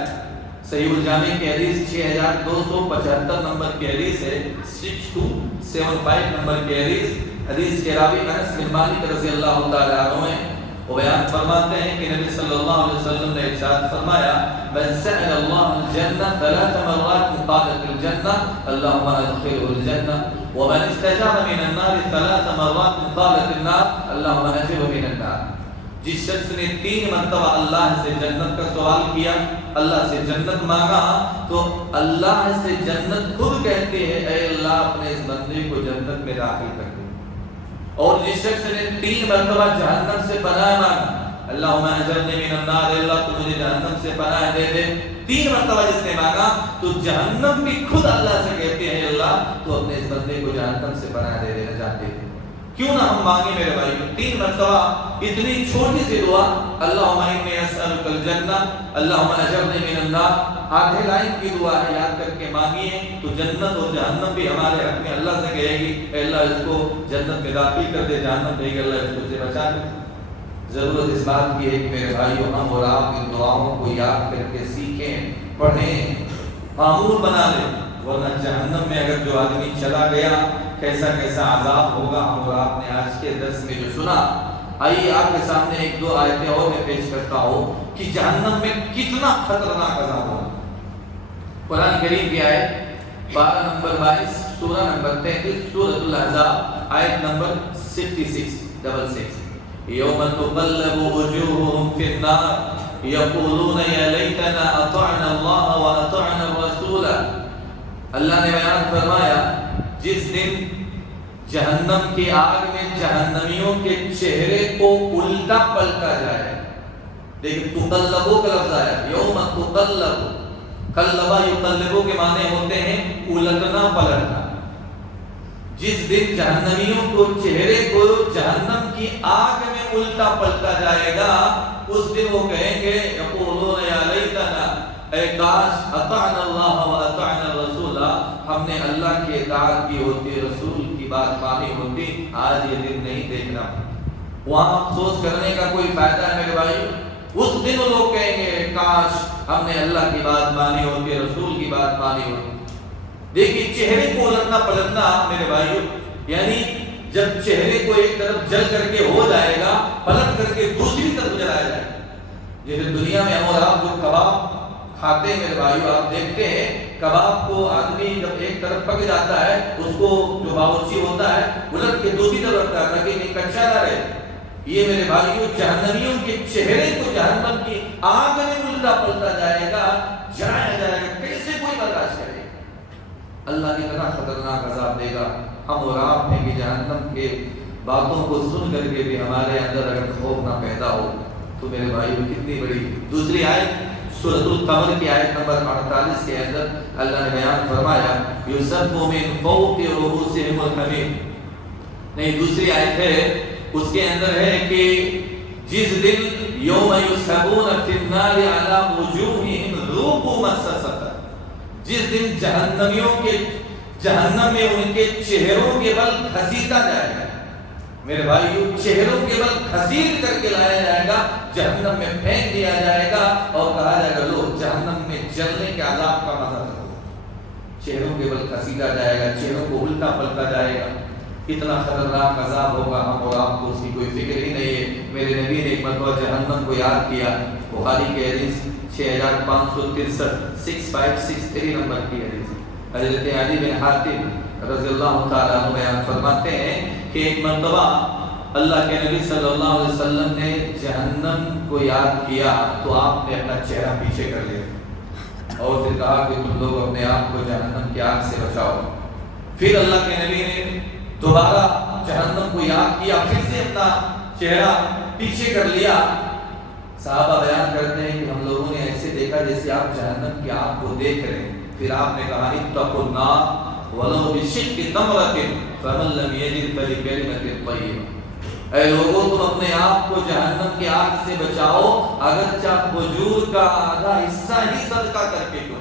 صحیح الجامع کی حدیث 6275 نمبر کی حدیث ہے، 6275 نمبر کی حدیث کے راوی انس بن مالک رضی اللہ تعالیٰ عنہ ہیں، وہ بیان فرماتے ہیں کہ نبی صلی اللہ علیہ وسلم نے ارشاد فرمایا من سأل اللہ الجنہ 3 مرات قالت الجنہ اللہم ادخلہ الجنہ ومن استجار من النار 3 مرات قالت النار اللہم اجرہ من النار۔ جس شخص نے 3 مرتبہ اللہ سے جنت کا سوال کیا، اللہ سے جنت مانگا، تو اللہ سے جنت خود کہتے ہیں اے اللہ اپنے اس بندے کو جنت میں داخل کر دے۔ اور جس شخص نے 3 مرتبہ جہنم سے پناہ مانگا، اللہم اجرنی من النار، اللہ تو مجھے جہنم سے پناہ دے دے، 3 مرتبہ جس نے مانگا تو جہنم بھی خود اللہ سے کہتے ہیں اللہ تو اپنے اس بندے کو جہنم سے پناہ دے دینا چاہتے ہیں۔ کیوں نہ ہم مانگیں میرے بھائی 3 مرتبہ اتنی چھوٹی سی دعا، اللہم انی اسألک الجنہ اللہم اجرنی من النار، آدھے لائن کی دعا ہے، یاد کر کے مانگیے تو جنت اور جہنم بھی ہمارے حق میں اللہ سے کہے گی اے اللہ اس کو جنت میں داخل کر دے، جہنم کہے گی اللہ اس کو سے بچا دے۔ ضرورت اس بات کی ہے کہ میرے بھائیوں ہم اور آپ ان دعاؤں کو یاد کر کے سیکھیں، پڑھیں، معمول بنا لیں، ورنہ جہنم میں اگر جو آدمی چلا گیا کیسا کیسا عذاب ہوگا ہم اور آپ نے آج کے درس میں جو سنا۔ آئیے آپ کے سامنے 1-2 آیتیں اور میں پیش کرتا ہوں کہ جہنم میں کتنا خطرناک عذاب ہوگا۔ قرآن کریم کی آیت 12 نمبر 22 سورہ نمبر 33 سورۃ الاحزاب آیت نمبر 66 یوم تقلب وجوہہم فی النار یقولون یا لیتنا اطعنا اللہ واطعنا الرسول۔ اللہ نے بیان فرمایا جس دن جہنم کی آگ میں جہنمیوں کے چہرے کو الٹا پلٹا جائے، لیکن تقلبو کا لفظ آیا، یوم تقلب، قلبہ یقلبو کے معنی ہوتے ہیں الٹنا پلٹنا۔ جس دن جہنمیوں کو چہرے کو جہنم کی آگ میں الٹا پلٹا جائے گا، اس دن وہ کہیں گے یقولون یا لیتنا، اے کاش اطعنا اللہ و اطعنا الرسول، ہم نے اللہ کی اطاعت کی ہوتی، رسول کی بات مانی ہوتی، آج یہ دن نہیں دیکھنا۔ وہاں افسوس کرنے کا کوئی فائدہ ہے میرے بھائی؟ اس دن وہ لوگ کہیں گے کاش ہم نے اللہ کی بات مانی ہوتی، رسول کی بات مانی ہوتی۔ دیکھیے چہرے کو الٹنا پلٹنا میرے بھائیو، یعنی جب چہرے کو ایک طرف جل کر کے ہو جائے گا، پلٹ کر کے دوسری طرف جلایا جائے گا۔ جیسے دنیا میں ہم اور آپ جو کباب کھاتے ہیں میرے بھائیو، آپ دیکھتے ہیں کباب کو آدمی جب ایک طرف پک جاتا ہے اس کو جو باورچی ہوتا ہے الٹ کے دوسری طرف رکھتا ہے تاکہ نہیں کچا نہ رہے۔ یہ میرے بھائیو جہنمیوں کے چہرے کو جہنم کی آگ میں الٹا پلٹا جائے گا، جلایا جائے گا، کیسے کوئی برداشت کرے؟ اللہ کتنا خطرناک عذاب دے گا۔ ہم اور آپ ہیں کہ جہنم کے باتوں کو سن کر کے بھی ہمارے اندر اگر خوف نہ پیدا ہو تو میرے بھائیو کتنی بڑی۔ دوسری آیت سورۃ القمر کی آیت نمبر 48 کے اندر اللہ نے بیان فرمایا یُصَبُّ مِن فَوْقِ رُؤُوسِهِمُ الْحَمِيمُ۔ نہیں، دوسری آیت ہے اس کے اندر ہے کہ جس دن یوم یسحبون فی النار علی وجوہہم ذوقوا مس سقر، جس دن جہنمیوں کے جہنم میں ان کے چہروں کے بل گھسیٹا جائے گا، میرے بھائیو چہروں کے بل گھسیٹ کر کے لایا جائے گا، جہنم میں پھینک دیا جائے گا اور کہا جائے گا لو جہنم میں جلنے کے عذاب کا مزہ لو۔ چہروں کے بل گھسیٹا جائے گا، چہروں کو الٹا پلٹا جائے گا، اتنا خطرناک عذاب ہوگا، ہم اور آپ کو اس کی کوئی فکر ہی نہیں ہے۔ میرے نبی نے ایک مرتبہ جہنم کو یاد کیا، بخاری کی حدیث 6563 6563 نمبر کی حدیث، حضرت علی بن حاتم رضی اللہ تعالیٰ عنہ بیان فرماتے ہیں کہ ایک مرتبہ اللہ کے نبی صلی اللہ علیہ وسلم نے جہنم کو یاد کیا تو آپ نے اپنا چہرہ پیچھے کر لیا اور پھر کہا کہ تم لوگ اپنے آپ کو جہنم کی آگ سے بچاؤ۔ پھر اللہ کے نبی نے دوبارہ جہنم کو یاد کیا، پھر سے اپنا چہرہ پیچھے کر لیا۔ صحابہ بیان کرتے ہیں کہ ہم لوگوں نے ایسے دیکھا جیسے آپ جہنم کی آگ کو دیکھ رہے ہیں۔ پھر آپ نے کہا اتقوا النار ولو بشق تمرۃ فمن لم یجد فبکلمۃ طیبہ، اے لوگوں تم اپنے آپ کو جہنم کی آگ سے بچاؤ، اگرچہ کھجور کا آدھا حصہ ہی صدقہ کر کے کیوں،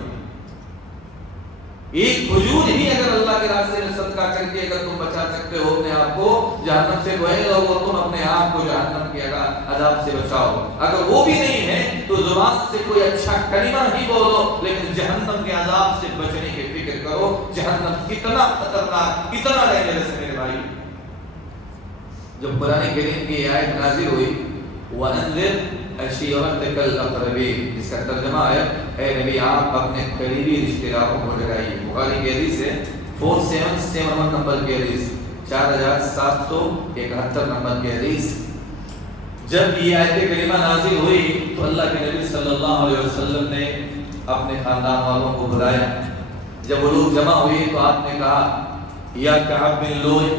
ایک کھجور ہی اگر اللہ کے راستے میں صدقہ کر کے اگر تم بچا سکتے ہو اپنے آپ کو جہنم سے، وہ لوگوں تم اپنے آپ کو جہنم کے عذاب سے بچاؤ۔ اگر وہ بھی نہیں ہے تو زبان سے کوئی اچھا کلمہ ہی بولو، لیکن جہنم کے عذاب سے بچنے کی فکر کرو۔ جہنم کتنا خطرناک، کتنا ڈینجرس ہے میرے بھائی۔ جب قرآن کریم کی آیت نازل ہوئی وَأَنذِرْ عَشِيرَتَكَ الْأَقْرَبِينَ، جس کا ترجمہ ہے اے نبی آپ اپنے قریبی رشتہ داروں کو ڈرائیے، بخاری کی حدیث ہے 4771 نمبر کی حدیث، 4771 نمبر کی حدیث۔ جب یہ آیت کریمہ نازل ہوئی تو اللہ کے نبی صلی اللہ علیہ وسلم نے اپنے خاندان والوں کو بلایا۔ جب وہ لوگ جمع ہوئے تو آپ نے کہا یا کعب بن لوئی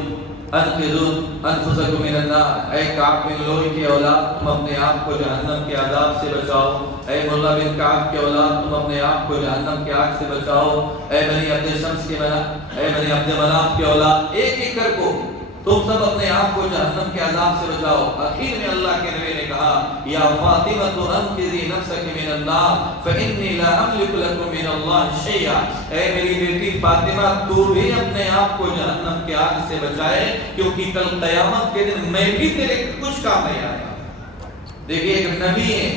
انقذوا انفسکم من النار، اے کعب بن لوئی کی اولاد تم اپنے آپ کو جہنم کے عذاب سے بچاؤ، اے مرہ بن کعب کی اولاد تم اپنے آپ کو جہنم کے آگ سے بچاؤ، اے بنی عبد شمس کی اے بنی عبد مناف کی اولاد، ایک ایک کر کو تم سب اپنے آپ کو جہنم کے عذاب سے بچاؤ۔ آخر میں اللہ کے نبی نے کہا یا فاطمہ انقذی نفسک من النار فانی لا املک لکم من اللہ شیئا، اے میری بیٹی فاطمہ تو بھی اپنے آپ کو جہنم کے آگ سے بچائے، کیونکہ کل قیامت کے دن میں بھی تیرے کچھ کام نہیں آئے گا۔ دیکھیے ایک نبی ہے،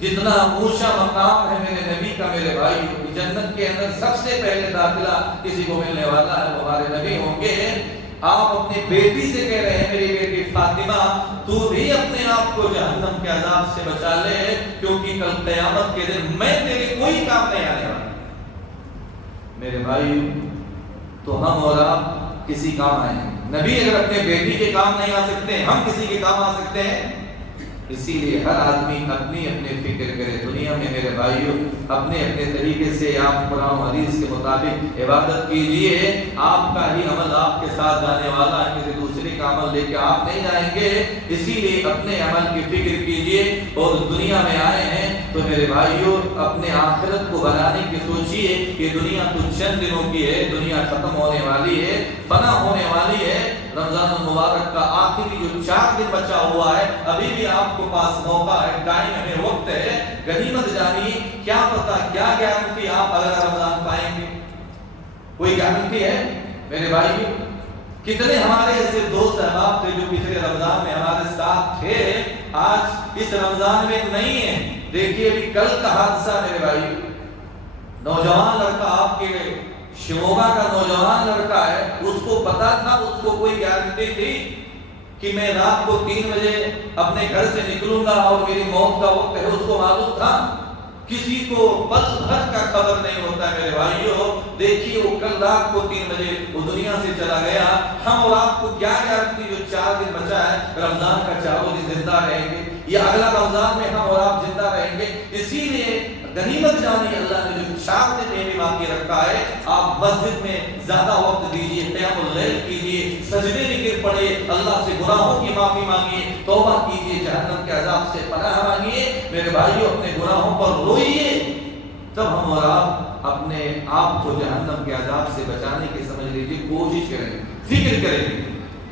جتنا اونچا مقام ہے میرے نبی کا، میرے بھائی جنت کے اندر سب سے پہلے داخلہ کسی کو ملنے والا ہے وہ ہمارے نبی ہوں گے۔ آپ اپنی بیٹی سے کہہ رہے ہیں میری بیٹی فاطمہ تو بھی اپنے آپ کو جہنم کے عذاب سے بچا لے، کیونکہ کل قیامت کے دن میں تیرے کوئی کام نہیں آنے والا۔ میرے بھائی تو ہم اور آپ کسی کام آئے ہیں، نبی اگر اپنے بیٹی کے کام نہیں آ سکتے ہم کسی کے کام آ سکتے ہیں؟ اسی لیے ہر آدمی اپنی اپنی فکر کرے۔ دنیا میں میرے بھائیوں اپنے اپنے طریقے سے آپ قرآن و حدیث کے مطابق عبادت کیجئے، آپ کا ہی عمل آپ کے ساتھ جانے والا ہے، کسی دوسرے کا عمل لے کے آپ نہیں جائیں گے۔ اسی لیے اپنے عمل کی فکر کیجئے، اور دنیا میں آئے ہیں تو میرے بھائیوں اپنے آخرت کو بنانے کی سوچیے۔ یہ دنیا تو چند دنوں کی ہے، دنیا ختم ہونے والی ہے، فنا ہونے والی ہے۔ رمضان المبارک کا آخری جو 4 دن بچا ہوا ہے، ابھی بھی آپ کو پاس موقع ہے، ٹائم ہے، وقت ہے، غنیمت جانیے۔ کیا پتا کیا گارنٹی آپ اگر رمضان پائیں گے، کوئی گارنٹی ہے میرے بھائی؟ کتنے ہمارے ایسے دوست احباب تھے جو پچھلے رمضان میں ہمارے ساتھ تھے، آج اس رمضان میں نہیں ہیں۔ دیکھیے ابھی کل کا حادثہ میرے بھائی، نوجوان لڑکا آپ کے شموگا کا نوجوان لڑکا ہے، اس کو پتا تھا، اس کو کوئی گارنٹی تھی کہ میں رات کو 3 بجے اپنے گھر سے نکلوں گا اور میری موت کا وقت ہے؟ اس کو معلوم تھا؟ کسی کو پل بھر کا خبر نہیں ہوتا ہے میرے بھائیوں۔ دیکھیے وہ کل رات کو 3 بجے وہ دنیا سے چلا گیا۔ ہم اور آپ کو کیا گارنٹی جو 4 دن بچا ہے رمضان کا 4 دن زندہ رہیں گے، یا اگلا رمضان میں ہم اور آپ زندہ رہیں گے؟ اسی لیے غنیمت جانی اللہ نے جو 4 دن میں بھی باقی رکھا ہے، آپ مسجد میں زیادہ وقت دیجیے، قیام اللیل کیجیے، سجدے میں گر پڑے، اللہ سے گناہوں کی معافی مانگیے، توبہ کیجیے، جہنم کے عذاب سے پناہ مانگیے۔ میرے بھائیوں اپنے گناہوں پر روئیے، تب ہم اور آپ اپنے آپ کو جہنم کے عذاب سے بچانے کی سمجھ لیجیے کوشش کریں گے، فکر کریں گے۔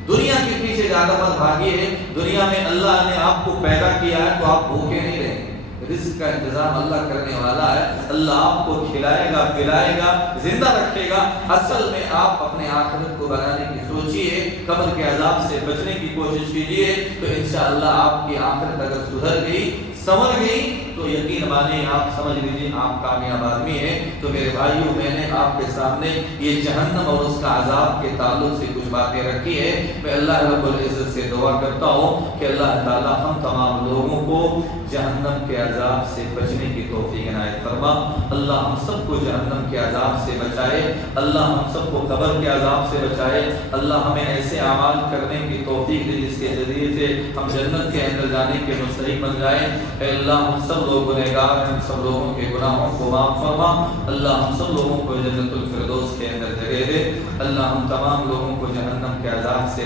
دنیا کے پیچھے زیادہ مت بھاگیے. دنیا میں اللہ نے آپ کو پیدا کیا ہے تو آپ بھوکے نہیں رہیں. رزق کا انتظام اللہ کرنے والا ہے. اللہ آپ کو کھلائے گا، پلائے گا، زندہ رکھے گا. اصل میں آپ اپنے آخرت کو بنانے کی سوچیے، قبر کے عذاب سے بچنے کی کوشش کیجیے، تو انشاءاللہ آپ کی آخرت اگر سدھر گئی، سمجھ گئی، تو یقین مانیں آپ سمجھ لیجیے آپ کامیاب آدمی ہیں. تو میرے بھائیوں، میں نے آپ کے سامنے یہ جہنم اور اس کا عذاب کے تعلق سے کچھ باتیں رکھی ہے. میں اللہ رب العزت سے دعا کرتا ہوں کہ اللہ تعالی ہم تمام لوگوں کو جہنم کے عذاب سے بچنے کی توفیق عنایت فرما. اللہ ہم سب کو جہنم کے عذاب سے بچائے. اللہ ہم سب کو قبر کے عذاب سے بچائے. اللہ ہمیں ایسے اعمال کرنے کی توفیق دے جس کے ذریعے سے ہم جنت کے اندر جانے کے مستحق بن جائیں. اے اللہ ہم سب لوگ گنہگار ہیں، ہم سب لوگوں کے گناہوں کو معاف فرما. اللہ ہم سب لوگوں کو جنت الفردوس کے اندر جگہ دے. اللہ ہم تمام لوگوں کو جہنم کے عذاب سے